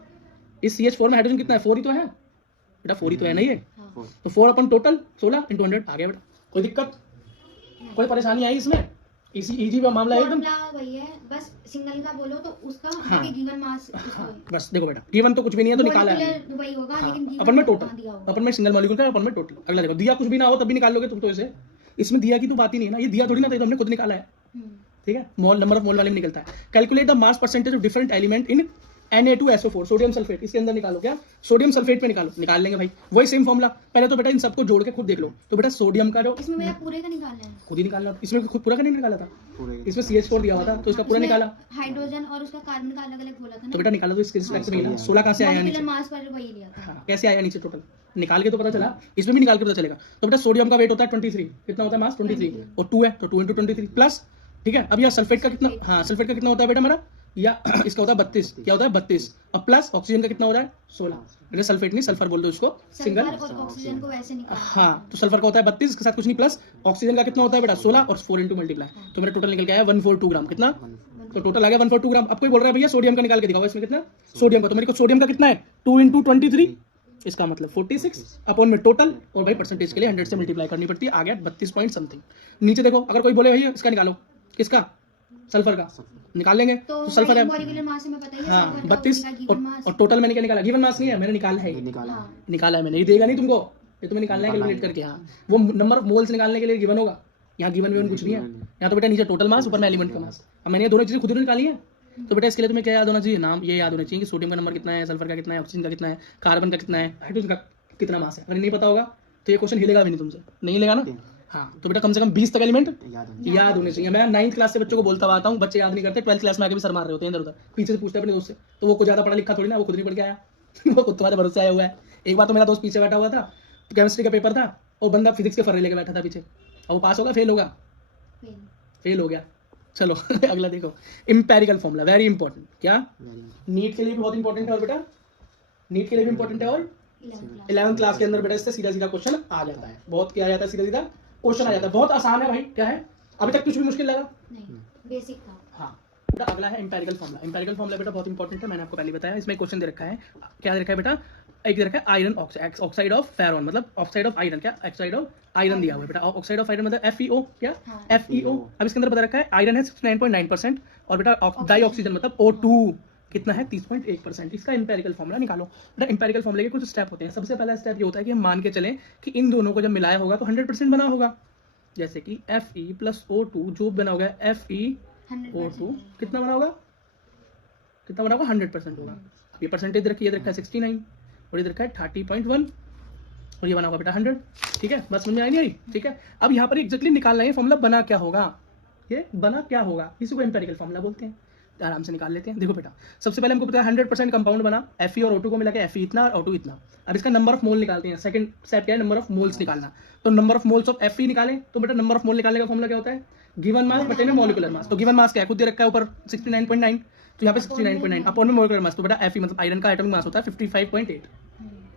इस CH4 में हाइड्रोजन कितना है 4 ही तो है बेटा, 4 ही तो है नहीं है, तो 4 अपन टोटल 16 इंटू 100 आ गया बेटा। कोई दिक्कत, कोई परेशानी आई इसमें? इजी का मामला है एकदम, वही है, बस सिंगल का बोलो तो उसका हाँ, गिवन मास, बस देखो बेटा गिवन तो कुछ भी नहीं है तो निकाला है वही होगा, लेकिन अपन में टोटल, अपन में सिंगल मॉलिक्यूल का, अपन में टोटल। अगला देखो, दिया कुछ भी ना हो तब भी निकाल लोगे तुम तो इसे, इसमें दिया की तो बात ही नहीं है ना, ये दिया थोड़ी ना था, तो हमने खुद निकाला है, ठीक है। मोल नंबर ऑफ मोल वाले में निकलता है। Calculate the mass percentage of different element in Na2SO4 sodium sulphate, इसके अंदर निकालो, क्या सोडियम सल्फेट पे निकाल लेंगे भाई, वही सेम फॉर्मूला। पहले तो बेटा इन सबको जोड़ के खुद देख लो, तो बेटा सोडियम का जो इसमें मेरा पूरे का निकालना है, खुद ही निकालना, इसमें खुद पूरा का नहीं निकाला था, इसमें CH4 दिया हुआ था तो इसका पूरा निकाला, हाइड्रोजन और उसका कार्बन का अलग अलग बोला था ना, तो बेटा निकाला तो इसके स्ट्रक्चर में 16 कहां से आया नीचे, मास पर वही लिया था, हाँ कैसे आया नीचे टोटल निकाल के तो पता चला, इसमें भी निकाल के पता चलेगा। तो बेटा सोडियम का वेट होता है 23, कितना होता है मास 23 और 2 है तो 2 इंटू 23 प्लस, ठीक है। अब यह सल्फेट का कितना, हाँ सल्फेट का कितना होता है बेटा मेरा, या इसका होता है 32, क्या होता है 32, और प्लस ऑक्सीजन का कितना होता है 16, बेटा सल्फेट नहीं सल्फर बोल दो उसको, सिंगल और ऑक्सीजन को वैसे निकाल, हाँ तो सल्फर का होता है 32, इसके साथ कुछ नहीं प्लस, ऑक्सीजन का कितना होता है बेटा 16 और 4 इंटू मल्टीप्लाई, तो मेरा टोटल निकल के आया 142 ग्राम, कितना, तो टोटल आ गया 142 ग्राम। अब कोई बोल रहा है भैया सोडियम का निकाल के दिखाओ, इसमें कितना सोडियम का, तो मेरे को सोडियम का कितना है 2 इंटू 23, इसका मतलब 46 अपॉन में टोटल, और भाई परसेंटेज के लिए 100 से मल्टीप्लाई करनी पड़ती है, आ गया 32 पॉइंट समथिंग। नीचे देखो, अगर कोई बोले भैया इसका निकालो, किसका सल्फर का निकाल लेंगे, तो सल्फर है हाँ 32 और टोटल मैंने क्या निकाला, गिवन मास नहीं है मैंने निकाला है, निकाला है मैंने, ये देगा नहीं तुमको, ये तुम्हें निकालना है कैलकुलेट करके, हाँ वो नंबर ऑफ मोल्स निकालने के लिए गिवन होगा, यहाँ गिवन विवन कुछ नहीं है, यहाँ तो बेटा नीचे टोटल मास ऊपर में एलिमेंट का मास। अब मैंने ये दोनों चीजें खुद ही निकाली है, तो बेटा इसके लिए तुम्हें क्या याद होना चाहिए, नाम ये याद होना चाहिए कि सोडियम का नंबर कितना है, सल्फर का कितना है, ऑक्सीजन का कितना है, कार्बन का कितना है, हाइड्रोजन का कितना मास है। अगर नहीं पता होगा तो ये क्वेश्चन हिलेगा भी नहीं तुमसे, नहीं हिलेगा ना, हाँ तो बेटा कम से कम 20 तक एलिमेंट याद होने चाहिए। मैं 9th क्लास से बच्चों को बोलता आता हूँ, बच्चे याद नहीं करते, 12th क्लास में आके भी सर मार रहे होते हैं इधर उधर, पीछे से पूछते हैं अपने दोस्त से, तो वो कुछ ज्यादा पढ़ा लिखा थोड़ी ना, वो खुद नहीं पढ़ के आया वो खुद तुम्हारे भरोसे आया हुआ है। एक बार तो मेरा दोस्त पीछे बैठा हुआ था, तो केमिस्ट्री का पेपर था, वो बंदा फिजिक्स के फर्रे लेके बैठा था पीछे, और वो पास होगा फेल होगा, फेल हो गया। चलो अगला देखो, इंपेरिकल फॉर्मूला वेरी इंपॉर्टेंट, क्या नीट के लिए भी बहुत इंपॉर्टेंट है, और बेटा नीट के लिए भी इंपॉर्टेंट है, और 11th क्लास के अंदर बेटा इससे सीधा सीधा क्वेश्चन आ जाता है, बहुत क्या आ जाता है, सीधा सीधा क्वेश्चन आ जाता है, बहुत आसान है भाई। क्या है अभी तक कुछ भी मुश्किल लगा नहीं, बेसिक था। हाँ बेटा अगला है इंपेरिकल फॉर्मूला। इंपेरिकल फॉर्मूला बेटा बहुत इंपॉर्टेंट है, मैंने आपको पहले बताया। इसमें क्वेश्चन दे रखा है, क्या दे रखा है बेटा, एक दे रखा है आयरन ऑक्साइड ऑफ फेरॉन, मतलब ऑक्साइड ऑफ आयरन, क्या ऑक्साइड ऑफ आयरन दिया हुआ है बेटा, ऑक्साइड ऑफ आयरन मतलब FeO, क्या FeO। अब इसके अंदर बता रखा है आयरन है 69.9% और बेटा डाई ऑक्सीजन मतलब O2, कितना है 30.1%। इसका इंपेरिकल फॉर्मूला निकालो। बेटा इंपेरिकल फॉर्मूले के कुछ स्टेप होते हैं। सबसे पहला स्टेप ये होता है कि हम मान के चलें कि इन दोनों को जब मिलाया होगा तो 100% बना होगा। जैसे कि Fe प्लस O2 जो बना होगा FeO2 कितना बना होगा, कितना बना होगा 100% होगा। अब ये परसेंटेज रखिए, ये रखा है 69 और इधर रखा है 30.1 और ये बना होगा बेटा 100। ठीक है, बस समझ में आई नहीं आई? ठीक है, अब यहाँ पर एग्जैक्टली निकालना है फॉर्मूला बना क्या होगा, ये बना क्या होगा, इसी को एम्पेरिकल फॉर्मूला बोलते हैं। आराम से निकाल लेते हैं। देखो बेटा सबसे पहले हमको पता है 100% कंपाउंड बना, Fe और O2 को मिला के Fe इतना और O2 इतना। अब इसका नंबर ऑफ मोल निकालते हैं। सेकंड स्टेप क्या है, नंबर ऑफ मोल्स निकालना। तो number of moles of Fe निकालें तो बेटा नंबर ऑफ मोल निकालने का फॉर्मूला क्या होता है, गिवन मास बटे में मॉलिक्यूलर मास। तो गिवन मास क्या है, खुद दे रखा है ऊपर 69.9, तो यहाँ पे 69.9 अपॉन में मॉलिक्यूलर मास। तो बेटा Fe मतलब आयरन का एटॉमिक मास होता है 55.8।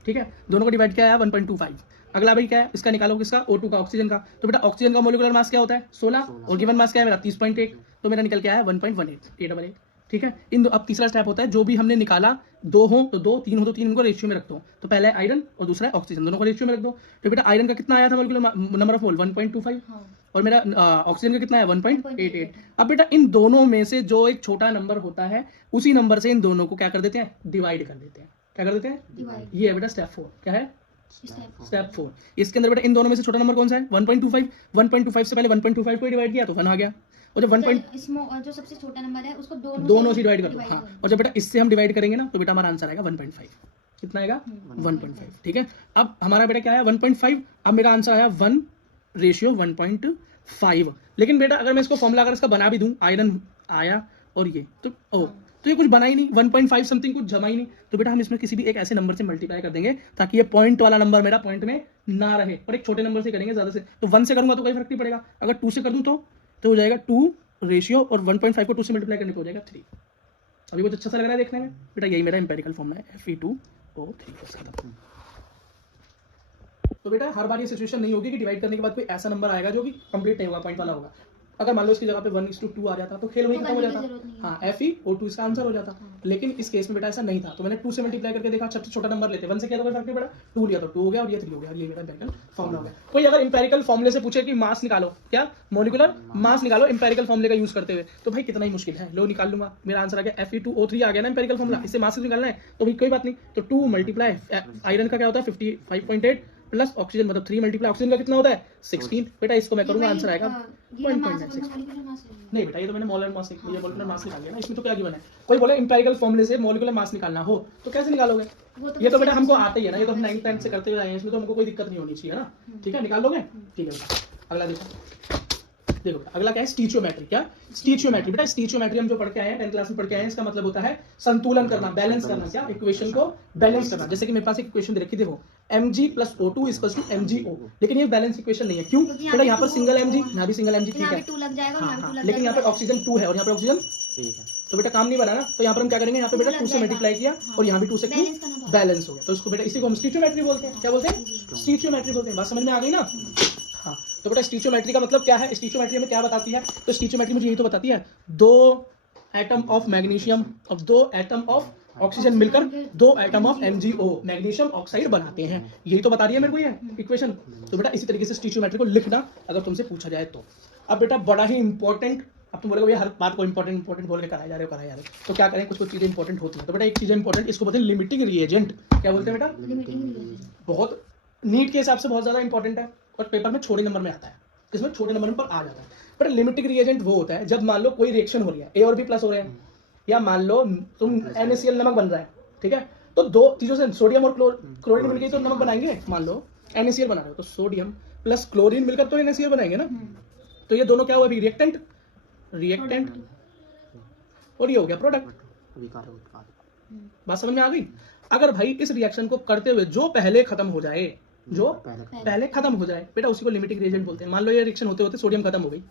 ठीक है, दोनों को डिवाइड किया है 1.25। अगला भाई क्या है, इसका निकालो, किसका, O2 का, ऑक्सीजन का। तो बेटा ऑक्सीजन का मॉलिक्यूलर मास क्या होता है 16 और गिवन मास क्या है मेरा 30.8, तो मेरा निकल के आया 1.18। ठीक है, इन दो। अब तीसरा स्टेप होता है जो भी हमने निकाला, दो हो तो दो, तीन हो तो तीन, इनको रेशियो में रख दो। तो पहला है आयरन और दूसरा है ऑक्सीजन, दोनों को रेशियो में रख दो। तो बेटा आयरन का कितना आया था मॉलिक्यूलर नंबर ऑफ मोल 1.25 और मेरा ऑक्सीजन का कितना है 1.88। अब बेटा इन दोनों में से जो एक छोटा नंबर होता है उसी नंबर से इन दोनों को क्या कर देते हैं, डिवाइड कर देते हैं। क्या कर देते हैं, ये है बेटा स्टेप 4। क्या है, स्टेप 4। इसके अंदर बेटा इन दोनों में से छोटा नंबर कौन सा है 1.25। 1.25 से पहले 1.25 को डिवाइड किया तो 1 आ गया, और जब 1 जो सबसे छोटा नंबर है उसको दोनों से डिवाइड कर दो। हाँ, और जब बेटा इससे हम डिवाइड करेंगे ना तो बेटा हमारा आंसर आएगा 1.5। कितना आएगा 1.5। ठीक है, अब हमारा बेटा क्या आया 1.5। अब मेरा आंसर आया 1:1.5। लेकिन बेटा अगर मैं इसको फॉर्मूला अगर इसका बना भी दूं, आयरन आया और ये तो ये कुछ बना ही नहीं, 1.5 समथिंग कुछ जमा ही नहीं। तो बेटा हम इसमें किसी भी एक ऐसे नंबर से मल्टीप्लाई कर देंगे ताकि ये पॉइंट वाला नंबर मेरा पॉइंट में ना रहे, और एक छोटे नंबर से करेंगे ज्यादा से। तो 1 से करूंगा तो कोई फर्क नहीं पड़ेगा, अगर 2 से कर दूं तो हो जाएगा 2 रेशियो और 1.5 को 2 से मल्टीप्लाई करने पे हो जाएगा 3। अभी कुछ अच्छा सा लग रहा है देखने में बेटा, यही मेरा एम्पेरिकल फॉर्मूला है Fe2O3। तो बेटा हर बार ये सिचुएशन नहीं होगी कि डिवाइड करने के बाद कोई ऐसा नंबर आएगा जो कि कंप्लीट नहीं होगा, पॉइंट वाला होगा। अगर मान लो इसकी जगह पे 1:2 आ जाता तो खेल वही खत्म हो जाता। हाँ, FeO2 इसका आंसर हो जाता। लेकिन इस केस में बेटा ऐसा नहीं था, तो मैंने 2 से मल्टीप्लाई करके देखा, सबसे छोटा नंबर लेते, 1 से किया तो कोई फर्क नहीं पड़ा, 2 लिया तो 2 हो गया और ये 3 हो गया, और ये मेरा एम्पेरिकल फॉर्मूला हो गया। कोई अगर एम्पेरिकल फॉर्मूले से पूछे कि मास निकालो, क्या मॉलिक्यूलर मास निकालो एम्पेरिकल फॉर्मूले का यूज करते हुए, तो भाई कितना ही मुश्किल है, लो निकाल लूंगा। मेरा आंसर आ गया Fe2O3 आ गया ना एम्पेरिकल फॉर्मूला, इससे मास निकालना है तो भाई कोई बात नहीं। तो 2 मल्टीप्लाई आयरन का क्या होता है 55.8 प्लस ऑक्सीजन मतलब 3 मल्टीप्लाई ऑक्सीजन का कितना होता है 16। बेटा इसको मैं करूंगा, आंसर आएगा 1.96। नहीं बेटा ये तो मैंने मॉलिक्यूलर मास निकाल लिया ना, इसमें तो क्या गिवन है। कोई बोले एम्पेरिकल फॉर्मूले से मॉलिक्यूलर मास निकालना हो तो कैसे निकालोगे, ये तो बेटा हमको आता ही है ना, ये तो हम 9th 10th से करते हुए आए हैं, इसमें तो हमको कोई दिक्कत नहीं होनी चाहिए ना। ठीक है, निकाल लोगे। ठीक है बेटा, अगला देखो अगला क्या है, स्टीचियोमेट्री। क्या स्टीचियोमेट्री, बेटा स्टीचियोमेट्री हम जो पढ़ के आए हैं 10th क्लास में पढ़ के आए हैं, इसका मतलब होता है संतुलन करना, बैलेंस करना। क्या, इक्वेशन को बैलेंस करना। जैसे कि मेरे पास एक इक्वेशन दे रखी, देखो Mg + O2 = MgO, लेकिन ये बैलेंस इक्वेशन नहीं है। क्यों बेटा, यहाँ पर सिंगल Mg, यहाँ भी सिंगल Mg, ठीक है, लेकिन यहाँ पर ऑक्सीजन 2 है और यहाँ पर ऑक्सीजन 3 है, तो बेटा काम नहीं बना ना। तो यहाँ पर हम क्या करेंगे, यहाँ पे बेटा 2 से मल्टीप्लाई किया और यहाँ भी 2 से बैलेंस हो गया, तो इसको बेटा इसी को हम स्टीचियोमेट्री बोलते हैं। क्या बोलते हैं, स्टीचियोमेट्री बोलते हैं। बात समझ में आ गई ना। हाँ, तो बेटा स्टीचियोमेट्री का मतलब क्या है, स्टीचियोमेट्री हमें क्या बताती है, तो स्टीचियोमेट्री मुझे यही तो बताती है 2 एटम ऑफ मैग्नीशियम और 2 एटम ऑफ ऑक्सीजन मिलकर 2 atom of MgO magnesium oxide बनाते हैं, यही तो बता रही है मेरे को ये इक्वेशन। तो बेटा इसी तरीके से स्टीचियोमेट्री को लिखना अगर तुमसे पूछा जाए तो। अब बेटा बड़ा ही इंपॉर्टेंट, अब तुम बोलोगे हर बात को इंपॉर्टेंट बोल के कराया जा रहे हो, तो क्या करें, कुछ चीजें इंपॉर्टेंट होती है। तो बेटा एक चीज इंपॉर्टेंट, इसको बोलते हैं लिमिटिंग रिएजेंट। क्या बोलते हैं बेटा, लिमिटिंग रिएजेंट। बहुत नीट के हिसाब से बहुत ज्यादा इंपॉर्टेंट है और पेपर में छोटे नंबर में आता है, इसमें छोटे नंबर पर आ जाता है। पर लिमिटिंग रिएजेंट वो होता है जब मान लो कोई रिएक्शन हो रही है, A और B प्लस हो रहे हैं, या मान लो तुम NaCl नमक बन रहा है, ठीक है, तो 2 चीजों से सोडियम और क्लोरीन मिलकर तो नमक बनाएंगे। मान लो NaCl बना रहे हो तो सोडियम प्लस क्लोरीन मिलकर तो NaCl बनाएंगे ना। तो ये दोनों क्या हुआ, रिएक्टेंट और ये हो गया प्रोडक्ट। बात समझ में आ गई। अगर भाई इस रिएक्शन को करते हुए जो पहले खत्म हो जाए, जो पहले खत्म हो जाए बेटा उसी को लिमिटिंग रिएजेंट बोलते हैं। मान लो ये रिएक्शन होते होते सोडियम खत्म हो गई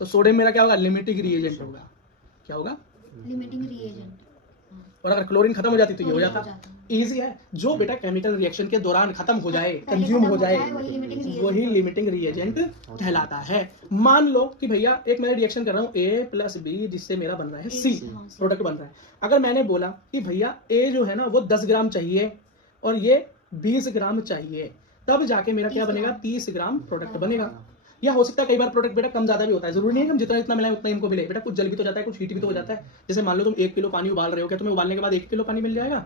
तो सोडियम मेरा क्या होगा, लिमिटिंग रिएजेंट होगा। क्या होगा, लिमिटिंग रिएजेंट। और अगर क्लोरीन खत्म हो जाती तो ये हो जाता। इजी है, जो बेटा केमिकल रिएक्शन के दौरान खत्म हो जाए, कंज्यूम हो जाए, वही लिमिटिंग रिएजेंट कहलाता है। मान लो कि भैया एक मैं रिएक्शन कर रहा हूँ A + B जिससे मेरा बन रहा है C, प्रोडक्ट बन रहा है। अगर मैंने बोला कि भैया A जो है ना वो 10 ग्राम चाहिए और ये 20 ग्राम चाहिए, तब जाके मेरा क्या बनेगा, 30 ग्राम प्रोडक्ट बनेगा। या हो सकता है कई बार प्रोडक्ट बेटा कम ज्यादा भी होता है, जरूरी नहीं है कि हम जितना जितना मिलाएं उतना इनको मिले बेटा, कुछ जल भी तो जाता है, कुछ हीट भी तो हो जाता है। जैसे मान लो तुम 1 किलो पानी उबाल रहे हो, क्या तुम्हें उबालने के बाद 1 किलो पानी मिल जाएगा?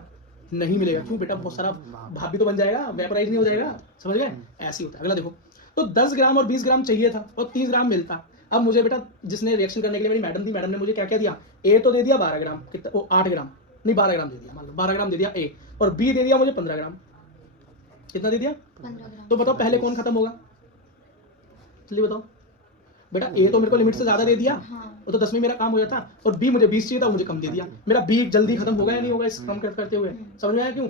नहीं मिलेगा। क्यों बेटा? बहुत सारा भाप भी तो बन जाएगा, वेपराइज नहीं हो जाएगा, समझ गए? ऐसे ही होता है। अगला देखो, तो 10 ग्राम और 20 ग्राम चाहिए था और 30 ग्राम मिलता। अब मुझे बेटा जिसने रिएक्शन करने के लिए मेरी मैडम थी, मैडम ने मुझे क्या क्या दिया, ए तो दे दिया 12 ग्राम, कितना वो 8 ग्राम नहीं 12 ग्राम दे दिया, मान लो 12 ग्राम दे दिया ए, और बी दे दिया मुझे 15 ग्राम। कितना दे दिया? 15 ग्राम। तो बताओ पहले कौन खत्म होगा? चलिए बताओ बेटा। ए तो मेरे को लिमिट से ज्यादा दे दिया, हाँ। वो तो 10 में मेरा काम हो जाता, और बी मुझे 20 चाहिए था, मुझे कम दे दिया। मेरा बी जल्दी खत्म होगा या नहीं होगा इस काम करते हुए? समझ में आया? क्यों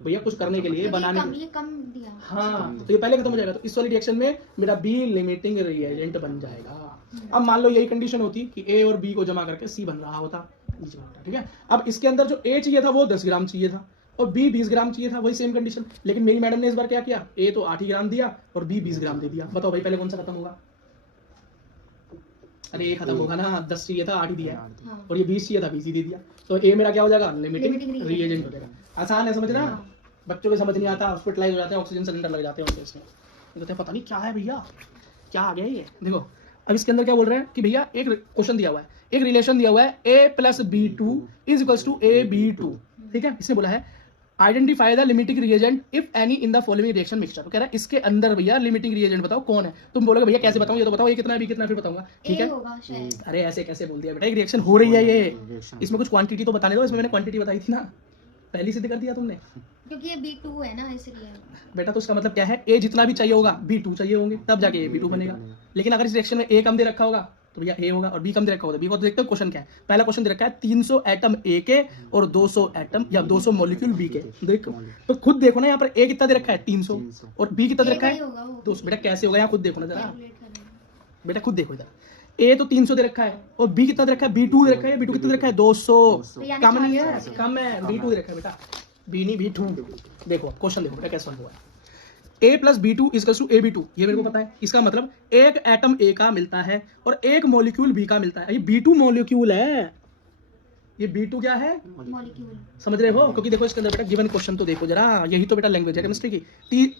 भैया? कुछ करने के लिए, क्योंकि बनाने कम, के ये कम दिया। हाँ, तो ये पहले खत्म हो जाएगा। तो इस वाली रिएक्शन में मेरा बी लिमिटिंग रिएजेंट बन जाएगा। अब मान लो यही कंडीशन होती कि ए और बी को जमा करके सी बन रहा होता, ठीक है। अब इसके अंदर जो ए चाहिए था वो 10 ग्राम चाहिए था और बी 20 ग्राम चाहिए था, वही सेम कंडीशन। लेकिन मेरी मैडम ने इस बार क्या किया, ए तो 8 ही ग्राम दिया और बी 20 ग्राम दे दिया। बताओ भाई पहले कौन सा खत्म होगा? अरे ए खत्म होगा ना, 10 चाहिए था 8 ही दिया, हाँ। और ये 20 चाहिए था 20 ही दे दिया। तो ए मेरा क्या हो जाएगा? लिमिटिंग Limiting रिएजेंट हो जाएगा। आसान है समझना? बच्चों को समझ नहीं आता, हॉस्पिटलाइज हो जाते हैं, ऑक्सीजन सिलेंडर लग जाते हैं उनके इसमें, कहते हैं पता नहीं क्या है भैया, क्या आ गया ये। देखो अब इसके अंदर क्या बोल रहे हैं कि भैया एक क्वेश्चन दिया हुआ है, एक रिलेशन दिया हुआ है, a plus B2 is equals to AB2, ठीक है। इसने बोला है identify the limiting reagent if any in the following reaction mixture. तो कह रहा है इसके अंदर भैया लिमिटिंग रिएजेंट बताओ कौन है। तुम बोलोगे भैया कैसे बताऊं, ये तो बताओ, ये कितना है, बी कितना है, फिर बताऊंगा, ठीक है। होगा शायद। अरे ऐसे कैसे बोल दिया बेटा, एक रिएक्शन हो रही है ये, इसमें कुछ क्वांटिटी तो बताने दो। इसमें मैंने क्वांटिटी बताई थी ना, पहली सिद्ध कर दिया तुमने। क्योंकि ये B2 है ना इसलिए। बेटा तो उसका मतलब क्या है, ए जितना भी चाहिए होगा B2 चाहिए होंगे, तब जाके ए B2 बनेगा। लेकिन अगर इस रिएक्शन में ए कम दे रखा होगा तो भैया ए होगा, और बी कम दे रखा होगा बी को। तो देखते हो क्वेश्चन क्या है। पहला क्वेश्चन दे रखा है 300 एटम ए के और 200 एटम या 200 मॉलिक्यूल बी के। देखो तो खुद देखो ना, यहाँ पर ए कितना दे रखा है 300 और बी कितना दे रखा है 200। बेटा कैसे होगा, यहाँ खुद देखो ना जरा, बेटा खुद देखो इधर, ए तो 300 दे रखा है और बी कितना दे रखा है, B2 दे रखा है, B2 कितना दे रखा है 200, कम नहीं है, कम है, B2 दे रखा है बेटा, बी नहीं B2। देखो क्वेश्चन देखो बेटा कैसा हुआ है, a plus B2 equals to AB2, ये मेरे को पता है। इसका मतलब एक एटम A का मिलता है और एक मॉलिक्यूल B का मिलता है। ये B2 मॉलिक्यूल है, ये B2 क्या है, मॉलिक्यूल। समझ रहे हो? क्योंकि देखो इसके अंदर बेटा गिवन क्वेश्चन तो देखो जरा, यही तो बेटा लैंग्वेज है केमिस्ट्री की।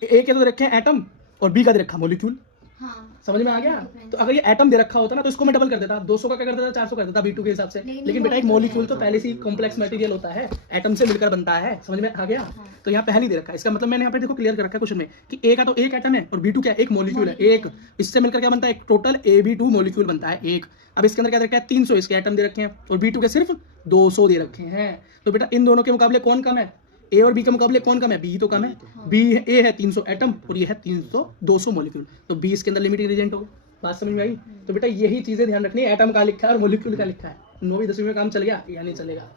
A के तो रखे हैं एटम और B का दे रखा मॉलिक्यूल, हाँ। समझ में आ गया? तो अगर ये एटम दे रखा होता ना तो इसको मैं डबल कर देता, 200 का क्या कर देता, 400 कर देता B2 के हिसाब से। लेकिन बेटा एक मॉलिक्यूल तो पहले से ही कॉम्प्लेक्स मटेरियल होता है, एटम से मिलकर बनता है, समझ में आ गया? तो यहाँ पहले ही दे रखा है। इसका मतलब मैंने यहाँ पे देखो क्लियर कर रखा है क्वेश्चन में कि ए का तो एक एटम है और B2 क्या है, एक मॉलिक्यूल है, एक इससे मिलकर क्या बनता है, एक टोटल AB2 मॉलिक्यूल बनता है एक। अब इसके अंदर क्या दे रखा है 300 इसके एटम दे रखे हैं और B2 के सिर्फ 200 दे रखे हैं। तो बेटा इन दोनों के मुकाबले कौन कम है, ए और बी के मुकाबले कौन कम है, बी तो कम है। बी ए है 300 एटम और ये है 200 मॉलिक्यूल, तो बी इसके अंदर लिमिटिंग रिएजेंट होगा। बात समझ में आई? तो बेटा यही चीजें ध्यान रखनी है, एटम का लिखा है और मॉलिक्यूल का लिखा है। 9वीं 10वीं में काम चल गया या नहीं चलेगा,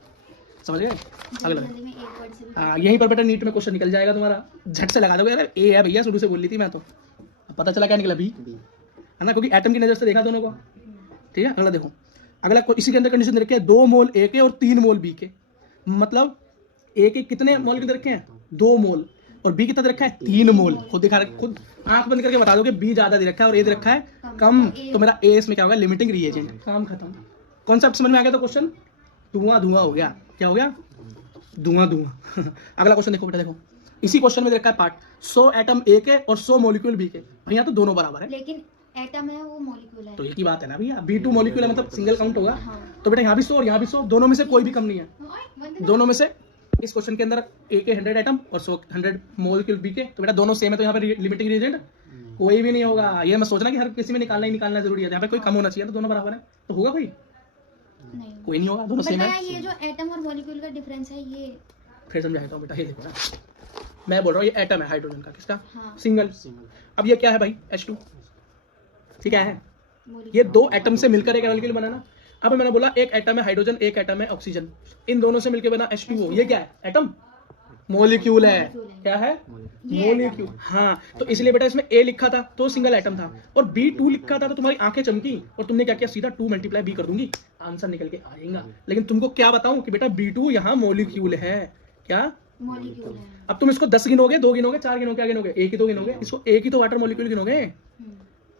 समझ गए? अगला हाँ, यहीं पर बेटा नीट में क्वेश्चन निकल जाएगा तुम्हारा, झट से लगा दोगे। अरे ए है भैया, शुरू से बोल ली थी मैं तो, अब पता चला क्या निकला, बी है ना, क्योंकि एटम की नजर से देखा दोनों को, ठीक है। अगला देखो, अगला इसी के अंदर कंडीशन दे रखी है 2 मोल ए के और 3 मोल बी के। मतलब ए के कितने मोल के दे रखे हैं, 2 मोल, और बी कितना दे रखा है 3 मोल। खुद दिखा, खुद आंख बंद करके बता दो कि बी ज्यादा दे रखा है और ए दे रखा है कम, तो मेरा ए इसमें क्या होगा, लिमिटिंग रिएजेंट, काम खत्म। कॉन्सेप्ट समझ में आ गया? तो क्वेश्चन धुआं धुआं हो गया, क्या हो गया, धुआं धुआं। अगला क्वेश्चन देखो बेटा, देखो इसी क्वेश्चन में दे रखा है पार्ट 100 एटम ए के और 100 मॉलिक्यूल बी के। भैया तो दोनों बराबर है, लेकिन एटम है वो मॉलिक्यूल है, तो एक ही बात है ना भैया, B2 मॉलिक्यूल है मतलब सिंगल काउंट होगा। हाँ। तो बेटा यहाँ भी 100 और यहाँ भी 100, दोनों में से कोई भी कम नहीं है, दोनों में से। इस क्वेश्चन के अंदर ए के 100 एटम और 100 मॉलिक्यूल बी के, तो बेटा दोनों सेम है, तो यहाँ पर लिमिटिंग रिएजेंट कोई भी नहीं होगा। ये मैं सोचना कि हर किसी में निकालना ही निकालना जरूरी है, यहाँ पे कोई कम होना चाहिए, तो दोनों बराबर है, तो होगा कोई नहीं, कोई नहीं होगा, दोनों सेम है। ये जो एटम और मॉलिक्यूल का डिफरेंस है ये फिर समझाता हूँ बेटा, ये देखो ना, मैं बोल रहा हूँ ये एटम है हाइड्रोजन का, किसका, हाँ। सिंगल। अब ये क्या है भाई, H2, ठीक है, मॉलिक्यूल। ये 2 एटम से मिलकर एक मॉलिक्यूल बना ना। अब मैंने बोला एक एटम है हाइड्रोजन, एक एटम है ऑक्सीजन, इन दोनों से मिलकर बना H2O। ये क्या है, एटम, मॉलिक्यूल है, क्या है, मॉलिक्यूल। हाँ, तो इसलिए बेटा इसमें A लिखा था तो सिंगल एटम था, और B2 लिखा था तो तुम्हारी आंखें चमकी और तुमने क्या किया, सीधा 2 × B कर दूंगी, आंसर निकल के आएगा। लेकिन तुमको क्या बताऊं कि बेटा B2 यहाँ मॉलिक्यूल है, क्या मॉलिक्यूल है। अब तुम इसको 10 गिनोगे, 2 गिनोगे, 4 गिनोगे, क्या गिनोगे, एक ही तो गिनोगे, इसको एक ही तो वाटर मॉलिक्यूल गिनोगे।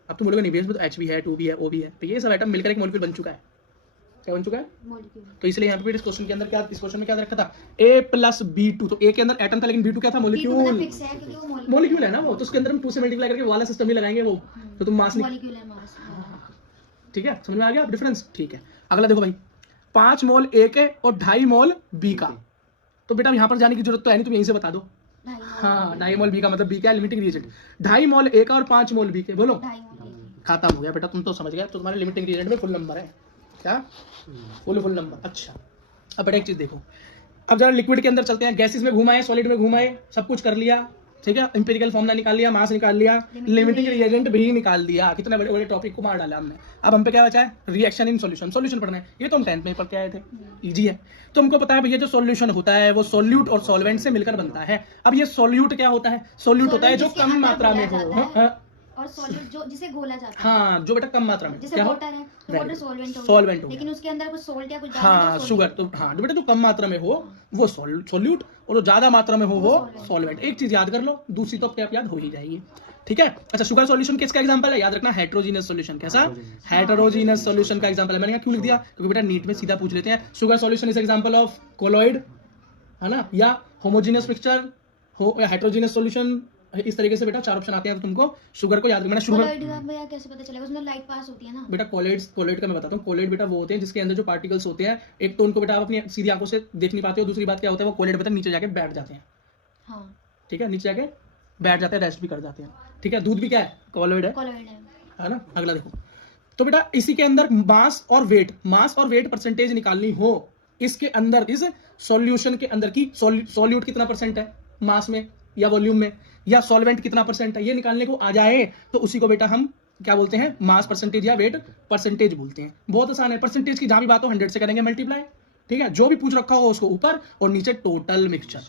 अब तुम बोलोगे नहीं बेस में तो H भी है, 2 भी है, O भी है, तो ये सब एटम मिलकर एक मॉलिक्यूल बन चुका है, क्या बन चुका है? मॉलिक्यूल। तो इसलिए यहाँ पे इस क्वेश्चन के अंदर क्या, इस क्वेश्चन में क्या रखा था? A प्लस B2, तो A के अंदर एटम था लेकिन B2 क्या था? मॉलिक्यूल। फिक्स है क्योंकि वो मॉलिक्यूल है ना वो, तो उसके अंदर हम 2 से मल्टीप्लाई करके वो वाला सिस्टम ही लगाएंगे वो, तो तुम मास मॉलिक्यूल है मास। ठीक है, समझ में आ गया अब डिफरेंस? ठीक है, अगला देखो भाई, 5 मोल A के और 2.5 मोल B का, तो बेटा यहाँ पर जाने की जरूरत तो है नहीं, तुम यहीं से बता दो। हाँ, 2.5 मोल B का मतलब B क्या है? Limiting reagent. 2.5 मोल A का और 5 मोल B के, बोलो। 2.5 मोल। खत्म हो गया बेटा, तुम तो समझ गए, तो तुम्हारे लिमिटिंग रिएजेंट में फुल नंबर है। क्या? Full number. अच्छा, अब बेटा एक चीज देखो, अब जरा लिक्विड के अंदर चलते हैं। गैसेस में घुमाए, सॉलिड में घुमाए, सब कुछ कर लिया, ठीक है, इंपेरिकल फॉर्मूला निकाल लिया, मास निकाल लिया, लिमिटिंग रिएजेंट भी निकाल दिया, कितने बड़े बड़े टॉपिक को मार डाला हमने। अब हम पे क्या बचा है? Reaction in solution. सॉल्यूशन पढ़ना है, ये तो हम 10th में पढ़ के आए थे, इजी है। तो हमको पता है भैया जो सॉल्यूशन होता है वो सॉल्यूट और सॉल्वेंट से मिलकर बनता है। अब ये सॉल्यूट क्या होता है? सॉल्यूट होता है जो कम मात्रा में हो, और सॉल्यूट जो जिसे घोला जाता है। हाँ, जो बेटा कम मात्रा में, जैसे क्या हो? वाटर है तो वाटर सॉल्वेंट हो सॉल्वेंट हो, लेकिन उसके अंदर कुछ सोल्ट या कुछ हाँ शुगर, तो हाँ जो बेटा जो कम मात्रा में हो वो सॉल्यूट, और जो ज्यादा मात्रा में हो वो सॉल्वेंट। एक चीज याद कर लो, दूसरी तो अपने आप याद हो ही जाएगी, ठीक है। अच्छा, शुगर सॉल्यूशन किसका एग्जांपल है? याद रखना, हेटेरोजीनियस सॉल्यूशन। कैसा? हेटेरोजीनियस सॉल्यूशन का एग्जांपल है। मैंने क्यों लिख दिया? क्योंकि बेटा नीट में सीधा पूछ लेते हैं, sugar solution is example of colloid, है ना, या होमोजीनियस मिक्सचर हो, या हेटेरोजीनियस सॉल्यूशन। इस तरीके से बेटा 4 ऑप्शन आते हैं, तो तुमको शुगर को याद रखना। शुगर भैया कैसे पता चलेगा? उसमें लाइट पास होती है ना बेटा। कोलेट का मैं बताता हूँ। कोलेट बेटा वो होते हैं जिसके अंदर जो पार्टिकल्स होते हैं, एक तो उनको बेटा आप अपनी सीधी आंखों से देख नहीं पाते हो, दूसरी बात क्या होता है, वो कोलेट बेटा नीचे जाके बैठ जाते हैं। हाँ, ठीक है, नीचे जाके बैठ जाते हैं, रेस्ट भी कर जाते हैं, ठीक है। दूध भी क्या है? कोलोइड है ना। अगला देखो, तो बेटा इसी के अंदर मास और वेट परसेंटेज निकालनी हो, इसके अंदर इस सॉल्यूशन के अंदर की सॉल्यूट कितना परसेंट है मास में या वॉल्यूम में, या सॉल्वेंट कितना परसेंट है, ये निकालने को आ जाए तो उसी को बेटा हम क्या बोलते हैं? मास परसेंटेज या वेट परसेंटेज बोलते हैं। बहुत आसान है, परसेंटेज की जहां भी बात हो 100 से करेंगे मल्टीप्लाई, ठीक है। जो भी पूछ रखा हो उसको ऊपर और नीचे टोटल मिक्सचर।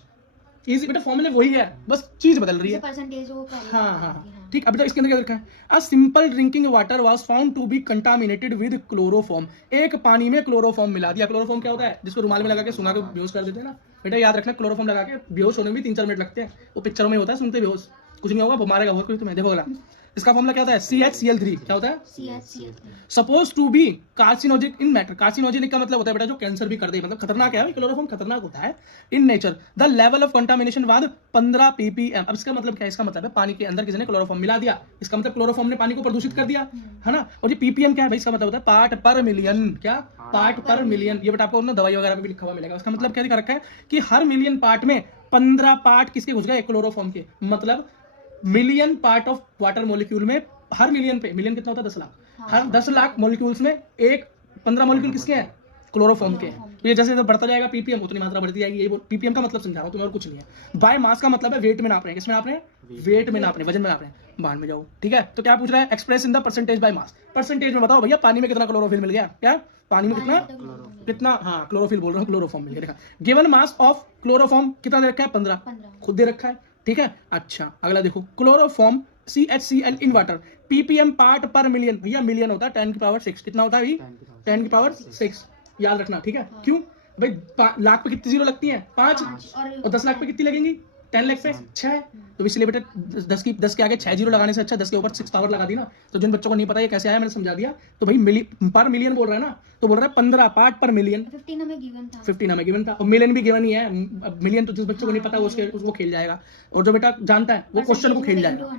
इजी बेटा, फॉर्मूले वही है, बस चीज बदल रही है। परसेंटेज वो हाँ, ठीक। अब इसके अंदर क्या लिखा है? A simple drinking water was found to be contaminated with chloroform. एक पानी में क्लोरोफॉर्म मिला दिया। क्लोरोफॉर्म क्या होता है? जिसको रुमाल में लगा के सुंघा के बेहोश कर देते हैं ना बेटा, याद रखना, क्लोरोफॉर्म लगा के बेहोश होने में भी 3-4 मिनट लगते हैं। वो पिक्चरों में होता है, सुनते बेहोश, कुछ नहीं होगा, मारेगा बहुत कुछ तुम्हें। देखो अगला, इसका फॉर्मूला क्या होता है? CHCl3। क्या होता है? Suppose to be carcinogenic in matter. Carcinogenic का मतलब होता है बेटा जो कैंसर भी कर दे, मतलब खतरनाक है। क्लोरोफॉर्म खतरनाक होता है in nature. The level of contamination was 15 ppm। अब इसका मतलब क्या है? इसका मतलब है पानी के अंदर किसी ने क्लोरोफॉर्म मिला दिया, इसका मतलब क्लोरोफॉर्म ने पानी को प्रदूषित कर दिया, है ना। और ये ppm क्या है भाई? इसका मतलब होता है पार्ट पर मिलियन। क्या? पार्ट पर मिलियन। ये बेटा आपको ना दवाई वगैरह में भी लिखा हुआ मिलेगा। इसका मतलब क्या दिखा रखा है कि हर मिलियन पार्ट में 15 पार्ट किसके घुस गए? क्लोरोफॉर्म के। मतलब million part of water molecule में, हर मिलियन पे, मिलियन कितना होता है? 10 लाख। हर 10 लाख मॉलिक्यूल्स में 15 मॉलिक्यूल किसके हैं? क्लोरोफॉर्म के। तो ये जैसे बढ़ता जाएगा पीपीएम, उतनी मात्रा बढ़ती जाएगी। ये पीपीएम का मतलब समझा रहा हूँ तुम्हें, और कुछ नहीं है। बाय मास का मतलब है वेट में नाप रहे हैं। किसमें नाप रहे हैं? वेट में नाप रहे हैं, वजन में नाप रहे हैं। बाहर में जाओ, ठीक है। तो क्या पूछ रहा है? Express in the percentage by mass. Percentage में बताओ भैया, पानी में कितना क्लोरोफिल मिल गया? क्या पानी में कितना हाँ क्लोरोफिल बोल रहा हूँ, क्लोरोफॉर्म मिल गया। देखा, गिवन मास ऑफ क्लोरोफॉर्म कितना दे रखा है? 15 खुद दे रखा है, ठीक है। अच्छा, अगला देखो, chloroform CHCl in water, ppm part पर मिलियन। भैया मिलियन होता है 10 की पावर 6। कितना होता है भाई? 10 की पावर 6, याद रखना, ठीक है। क्यों भाई? लाख पे कितनी जीरो लगती है? 5, और 10 लाख पे कितनी लगेंगी? 10 लाख पे 6। तो इसलिए बेटा 10 के आगे 6 जीरो लगाने से अच्छा 10 के ऊपर 6 पावर लगा दी ना। तो जिन बच्चों को नहीं पता ये कैसे आया, मैंने समझा दिया। तो भाई पर मिलियन बोल रहा है ना, तो बोल रहा है 15 पार्ट पर मिलियन। 15 हमें गिवन था, 15 हमें गिवन था, और मिलियन भी गिवन ही है। मिलियन तो जिस बच्चों को नहीं पता उसको खेल जाएगा, और जो बेटा जानता है वो क्वेश्चन को खेल जाएगा।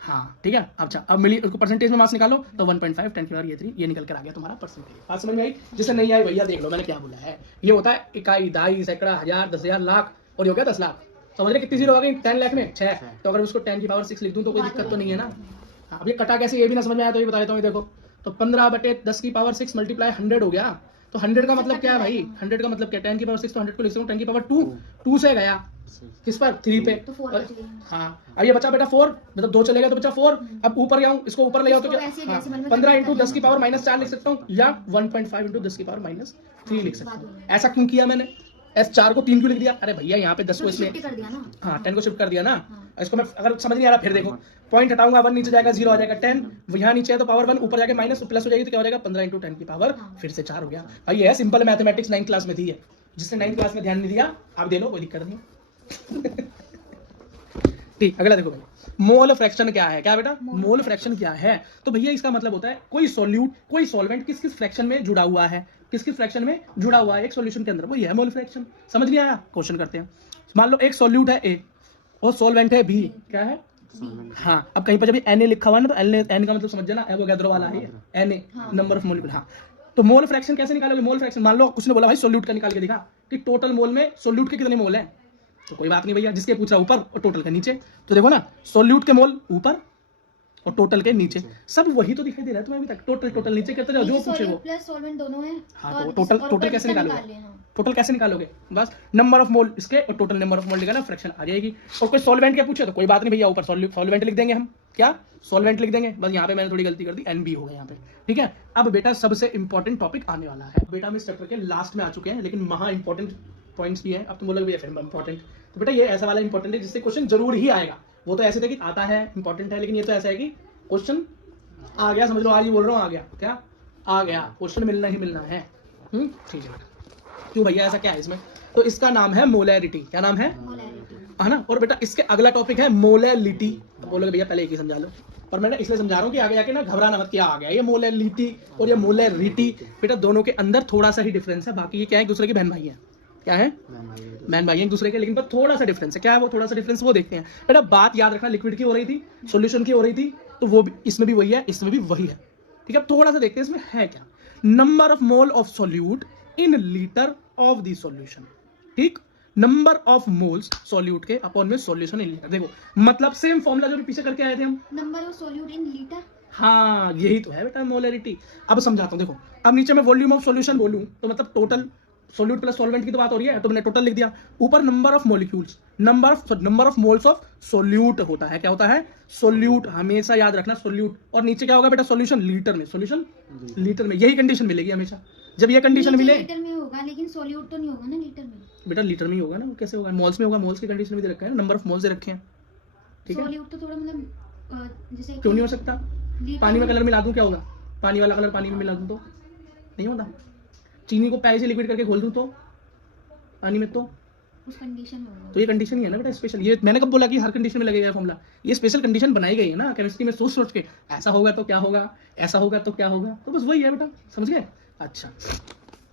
हाँ, ठीक है। अच्छा, अब उसको परसेंटेज में मास निकालो, तो 1.5 10 की पावर ये 3 ये निकल कर आ गया तुम्हारा परसेंटेज। बात समझ में आई? जिसे नहीं आई भैया देख लो मैंने क्या बोला है। ये होता है इकाई, दाई, सैकड़ा, हजार, 10,000, लाख, और ये हो गया 10 लाख। समझ रहे कितनी जीरो आ गई? 10 लाख में 6। तो अगर उसको 10 की पावर 6 लिख दूं तो कोई दिक्कत तो नहीं है ना। अब ये कटा कैसे, ये भी ना समझ में आया तो ये बता देता हूँ। देखो, तो 15/10 की पावर 6 मल्टीप्लाई 100 हो गया। तो 100 का मतलब क्या है भाई? 100 का मतलब क्या? 10 की पावर 6, तो 100 को लिख सकता हूँ 10 की पावर 2 से गया किस पर? 3 पे। तो 4 हाँ, अब ये बचा बेटा 4, मतलब 2 चलेगा तो बचा 4। अब ऊपर जाऊँ, इसको ऊपर ले जाओ तो क्या? 15 × 10 की पावर -4 लिख सकता हूँ, या 1.5 × 10 की पावर -3 लिख सकता हूँ। ऐसा क्यों किया मैंने? S4 को 3 क्यों लिख दिया? अरे भैया यहाँ पे 10 को इसलिए, हाँ 10 को शिफ्ट कर दिया ना। इसको मैं अगर समझ नहीं आ रहा फिर देखो, पॉइंट हटाऊंगा, 1 नीचे जाएगा, 0 आ जाएगा, 10 यहाँ नीचे है तो पावर 1 ऊपर जाके माइनस प्लस हो जाएगी, तो क्या हो जाएगा? 15 × 10 की पावर फिर से 4 हो गया। भाई ये है सिंपल मैथमेटिक्स, 9th क्लास में थी है। जिसने 9th क्लास में ध्यान नहीं दिया आप दे लो, कोई दिक्कत नहीं। ठीक, अगला देखो भाई, मोल फ्रैक्शन क्या है? क्या बेटा? मोल फ्रैक्शन क्या है? तो भैया इसका मतलब होता है कोई सॉल्यूट, कोई सॉल्वेंट किस किस फ्रैक्शन में जुड़ा हुआ है। किसकी फ्रैक्शन में जुड़ा हुआ है एक सॉल्यूशन के अंदर, वो ये है मोल फ्रैक्शन। समझ नहीं आया? क्वेश्चन करते हैं। मान लो एक सॉल्यूट है ए और सॉल्वेंट है बी, क्या है? हाँ, अब कहीं पर जब Na लिखा हुआ है ना, तो एन का मतलब समझ जाना, एवोगैड्रो वाला है Na, नंबर ऑफ मोलिक्यूल। हाँ, तो मोल फ्रैक्शन कैसे निकालोगे? मोल फ्रैक्शन मान लो उसने बोला भाई सॉल्यूट का निकाल के दिखा कि टोटल मोल में सॉल्यूट के कितने मोल है, तो कोई बात नहीं भैया, जिसके पूछ रहा ऊपर और टोटल के नीचे, तो देखो ना सॉल्यूट के मोल ऊपर और टोटल के नीचे, सब वही तो दिखाई दे रहा है तुम्हें अभी तक। टोटल नीचे करते जाओ, जो पूछे वो। प्लस सॉल्वेंट दोनों है। हाँ, तो टोटल कैसे निकालोगे? टोटल कैसे निकालोगे? बस नंबर ऑफ मोल इसके और टोटल नंबर ऑफ मोल निकालना, फ्रैक्शन आ जाएगी। और कोई सॉल्वेंट क्या पूछे तो कोई बात नहीं भैया, ऊपर सॉल्वेंट लिख देंगे हम, क्या सॉल्वेंट लिख देंगे। बस यहाँ पे मैंने थोड़ी गलती कर दी, NB हो गया यहाँ पे, ठीक है। अब बेटा सबसे इंपॉर्टेंट टॉपिक आने वाला है। बेटा हम इस चैप्टर के लास्ट में आ चुके हैं, लेकिन महा इंपॉर्टेंट पॉइंट्स भी हैं। अब तुम बोलोगे भैया फिर इंपॉर्टेंट, तो बेटा ये ऐसा वाला इंपॉर्टेंट है जिससे क्वेश्चन जरूर ही आएगा। वो तो ऐसे थे कि आता है इंपॉर्टेंट है, लेकिन ये तो ऐसा है कि क्वेश्चन आ गया, समझ लो, आज ही बोल रहा हूँ आ गया, क्या आ गया, क्वेश्चन मिलना ही मिलना है। ठीक है, क्यों भैया ऐसा क्या है इसमें? तो इसका नाम है मोलैरिटी। क्या नाम है? है ना। और बेटा इसके अगला टॉपिक है मोलैलिटी। तो बोलोगे भैया पहले एक ही समझा लो, पर मैं इसलिए समझा रहा हूँ कि आगे जाके ना घबराना मत, क्या आ गया ये मोलैलिटी और ये मोलैरिटी। बेटा दोनों के अंदर थोड़ा सा ही डिफरेंस है, बाकी ये क्या है, एक दूसरे के बहन भाई है। क्या है? बहन भाई एक दूसरे के, लेकिन पर थोड़ा सा डिफरेंस है। क्या है वो थोड़ा सा डिफरेंस, वो देखते हैं। बेटा बात याद रखना, लिक्विड की हो रही थी, सॉल्यूशन की हो रही थी, तो वो भी इसमें भी वही है, इसमें भी वही है, ठीक है। थोड़ा सा देखते हैं इसमें है क्या। Number of mole of solute in litre of the solution, ठीक। नंबर ऑफ मोल्स सॉल्यूट के अपॉन में सॉल्यूशन इन लीटर। देखो मतलब सेम फॉर्मूला जो भी पीछे करके आए थे हम, number of solute in litre. हाँ यही तो है बेटा मोलैरिटी। अब समझाता हूँ, देखो अब नीचे मैं वॉल्यूम ऑफ सॉल्यूशन बोलूं तो मतलब टोटल सॉल्यूट प्लस सॉल्वेंट की तो बात हो रही है, तो मैंने टोटल लिख दिया। ऊपर number of molecules, number of moles of solute होता है। क्या होता है? सॉल्यूट, हमेशा याद रखना सॉल्यूट। और नीचे क्या होगा बेटा? सॉल्यूशन लीटर में, सॉल्यूशन लीटर में। यही कंडीशन मिलेगी हमेशा। जब ये कंडीशन मिले, लीटर में होगा, लेकिन सॉल्यूट तो नहीं होगा ना लीटर में। बेटा लीटर में ही होगा ना, कैसे होगा? मोल्स में होगा, मोल्स की कंडीशन भी दे रखा है, नंबर ऑफ मोल्स दे रखे हैं, ठीक है। सॉल्यूट तो थोड़ा मतलब जैसे क्यों नहीं हो सकता? पानी में कलर मिला दूं क्या होगा? पानी वाला कलर पानी में मिला दूं तो नहीं होता। चीनी को पहले से लिक्विड करके घोल दूं तो पानी में, तो उस कंडीशन में होगा। तो ये कंडीशन ही है ना बेटा स्पेशल। ये मैंने कब बोला कि हर कंडीशन में लगेगा फॉर्मूला? ये स्पेशल कंडीशन बनाई गई है ना केमिस्ट्री में, सोच सोच के ऐसा होगा तो क्या होगा, ऐसा होगा तो क्या होगा, तो बस वही है बेटा, समझ गए। अच्छा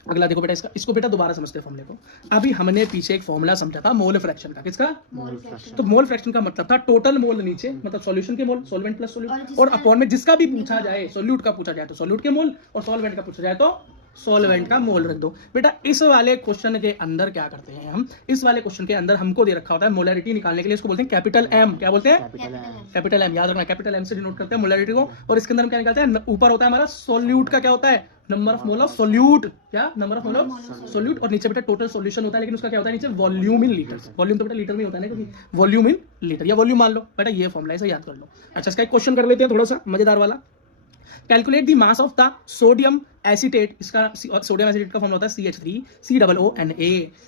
अगला देखो बेटा, इसको बेटा दोबारा समझते हैं फॉर्मूले को। अभी हमने पीछे एक फॉर्मूला समझा था मोल फ्रैक्शन का, किसका? Mole fraction. तो मोल फ्रैक्शन का मतलब था टोटल मोल नीचे, मतलब सॉल्यूशन के मोल, सॉल्वेंट प्लस सॉल्यूट, और अपॉन में जिसका भी पूछा जाए, सॉल्यूट का पूछा जाए तो सॉल्यूट के मोल, और सॉल्वेंट का पूछा जाए तो सॉल्वेंट का मोल रख दो। बेटा इस वाले क्वेश्चन के अंदर क्या करते हैं हम, इस वाले क्वेश्चन के अंदर हमको दे रखा होता है मोलैरिटी निकालने के लिए, इसको बोलते हैं कैपिटल एम। क्या बोलते हैं? Capital M. याद रखना, कैपिटल एम से डिनोट करते हैं मोलैरिटी को। और इसके अंदर हम क्या निकालते हैं? ऊपर होता है हमारा सॉल्यूट का, क्या होता है? Number of mole of solute. क्या? Number of mole of solute. और नीचे बेटा टोटल सॉल्यूशन होता है, लेकिन उसका क्या होता है नीचे? Volume in litre. वॉल्यूम तो बेटा लीटर में होता है ना, क्योंकि वॉल्यूम इन लीटर या वॉल्यूम मान लो बेटा, ये फॉर्मूला है, याद कर लो। अच्छा इसका एक क्वेश्चन कर लेते हैं थोड़ा सा मजेदार वाला। Calculate the mass of the sodium acetate. इसका सोडियम एसीटेट का फॉर्मूला होता है CH3COONA,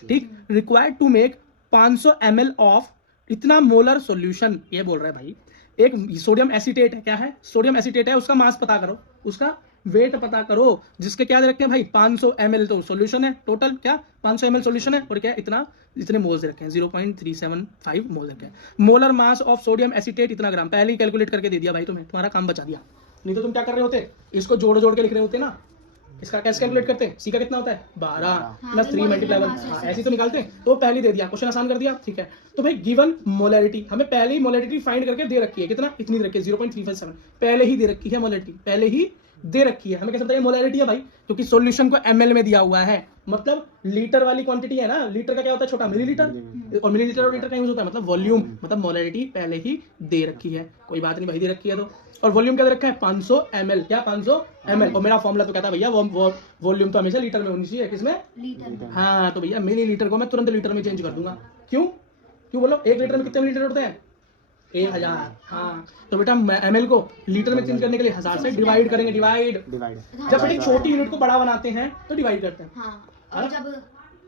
ठीक। Required to make 500 ml of इतना मोलर सॉल्यूशन। ये बोल रहा है भाई एक सोडियम एसीटेट है, क्या है? सोडियम एसीटेट है, उसका मास पता करो, उसका वेट पता करो, जिसके क्या दे रखे हैं भाई? 500 ml तो सॉल्यूशन है, टोटल क्या 500 ml सॉल्यूशन है, और क्या इतना इतने मोल्स दे रखे हैं, 0.375 मोल रखे हैं। Molar mass of sodium acetate इतना ग्राम। पहले ही कैलकुलेट करके दे दिया भाई तुम्हें, तुम्हारा काम बचा दिया। नहीं तो तुम क्या कर रहे होते? इसको जोड़ जोड़ के लिख रहे होते ना। इसका कैसे कैलकुलेट करते हैं? सी का कितना होता है? 12 प्लस 3 मल्टीप्लाई 1। ऐसे तो निकालते हैं, तो पहले ही दे दिया, क्वेश्चन आसान कर दिया, ठीक है। तो भाई गिवन मोलैरिटी, हमें पहले ही मोलैरिटी फाइंड करके दे रखी है, कितना? इतनी दे रखी है 0.357, पहले ही दे रखी है मोलैरिटी, पहले ही दे रखी है। हमें कैसे पता है मोलैरिटी है भाई? क्योंकि सॉल्यूशन को ml में दिया हुआ है, मतलब लीटर वाली क्वांटिटी है ना। लीटर का क्या होता है? छोटा मिलीलीटर, और मिलीलीटर और लीटर का यूज होता है, मतलब वॉल्यूम, मतलब मोलैरिटी पहले ही दे रखी है। कोई बात नहीं भाई, दे रखी है तो। और वॉल्यूम क्या दे रखा है? 500 ml। क्या? 500 ml। और मेरा फॉर्मूला तो कहता है भैया वॉल्यूम तो हमेशा लीटर में होनी चाहिए, किसमें? लीटर। हाँ तो भैया मिली लीटर को मैं तुरंत लीटर में चेंज कर दूंगा। क्यों? क्यों बोलो? 1 लीटर में कितने लीटर होते हैं? 1000। हाँ तो बेटा ml को लीटर में चेंज करने के लिए 1000 से डिवाइड करेंगे। डिवाइड जब बेटी छोटी यूनिट को बड़ा बनाते हैं तो डिवाइड करते हैं, हाँ,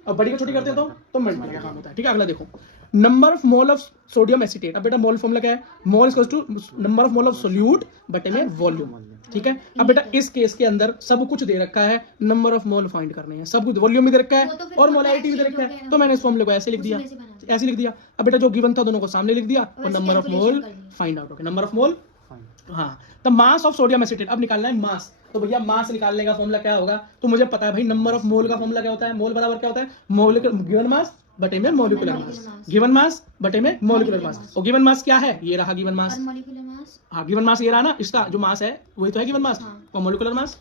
और बड़ी को छोटी करते हैं तो मल्टीप्लाई काम होता है, ठीक है। अगला देखो, number of mole of sodium acetate. अब बेटा मोल फॉर्मूला क्या है? Mole equals to number of mole of solute बटे में वॉल्यूम, ठीक है। अब बेटा इस केस के अंदर सब कुछ दे रखा है, नंबर ऑफ मोल फाइंड करने हैं, सब कुछ, वॉल्यूम भी दे रखा है और मोलैरिटी भी दे रखा है, तो मैंने इस फॉर्मूले को ऐसे लिख दिया, ऐसे लिख दिया। अब बेटा जो गिवन था दोनों को सामने लिख दिया, और number of mole find out हो गया। नंबर ऑफ मोल, हाँ। The mass of sodium acetate. अब निकालना है मास। तो भैया मास निकालने का फॉर्मूला क्या होगा? तो मुझे पता है भाई नंबर ऑफ मोल का फॉर्मूला क्या होता है? मोल बराबर क्या होता है? मोलिकुलर गिवन मास बटे में मोलिकुलर मास, गिवन मास बटे में मोलिकुलर मास। और गिवन मास क्या है? ये रहा गिवन मास। मॉलिक्यूलर मास, हाँ गिवन मास ये रहा ना, इसका जो मास है वही तो है गिवन मास। हाँ। और मोलिकुलर मास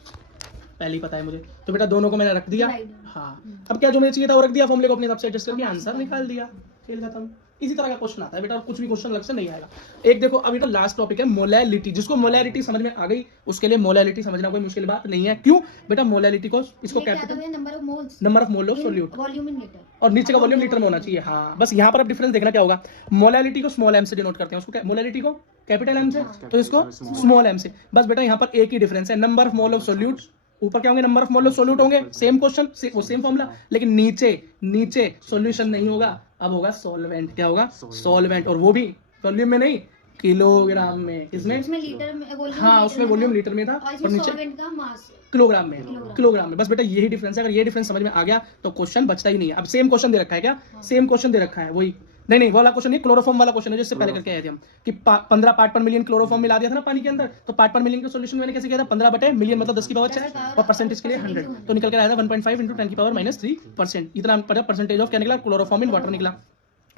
पहले ही पता है मुझे, तो बेटा दोनों को मैंने रख दिया। Divide। हाँ अब क्या जो मुझे चाहिए था वो रख दिया, फॉर्मूले को अपने हिसाब से एडजस्ट करके आंसर निकाल दिया, खेल खत्म। इसी तरह का क्वेश्चन आता है बेटा, और कुछ भी क्वेश्चन अलग से नहीं आएगा। एक देखो अभी तो लास्ट टॉपिक है मोलैलिटी। जिसको मोलैलिटी समझ में आ गई उसके लिए मोलैलिटी समझना कोई मुश्किल बात नहीं है। क्यों बेटा? मोलैलिटी को इसको capital number of moles, number of mole of solute, volume in litre, और नीचे का वॉल्यूम लीटर में होना चाहिए। हाँ बस यहाँ पर अब डिफरेंस देखना क्या होगा। मोलैलिटी को स्मॉल एम से डिनोट करते हैं, उसको मोलैलिटी को कैपिटल एम से, तो इसको स्मॉल एम से। बस बेटा यहाँ पर एक ही डिफरेंस है, number of mole of solute ऊपर क्या होंगे? Number of mole of solute होंगे। सेम क्वेश्चन वो सेम फॉर्मूला, लेकिन नीचे सॉल्यूशन नहीं होगा, अब होगा सॉल्वेंट। क्या होगा? सॉल्वेंट। और वो भी वॉल्यूम में नहीं, किलोग्राम में। किसमें? उसमें लीटर में, वॉल्यूम हाँ उसमें वॉल्यूम लीटर में था, और और इसमें नीचे सॉल्वेंट का मास किलोग्राम में। बस बेटा यही डिफरेंस है। अगर ये डिफरेंस समझ में आ गया तो क्वेश्चन बचता ही नहीं है। अब सेम क्वेश्चन दे रखा है क्या? सेम क्वेश्चन दे रखा है वही, नहीं वाला क्वेश्चन नहीं, क्लोरोफॉर्म वाला क्वेश्चन है जिससे पहले करके आए थे हम कि 15 पार्ट पर मिलियन क्लोरोफॉर्म मिला दिया था ना पानी के अंदर। तो पार्ट पर मिलियन का सॉल्यूशन मैंने कैसे किया था? 15 बटे मिलियन मतलब 10 की पावर 4 और परसेंटेज के लिए 100, तो निकल कर आया था 1.5 इंटू 10 की पावर -3%। इतना परसेंटेज ऑफ क्या निकला? क्लोरोफॉर्म इन वाटर निकला।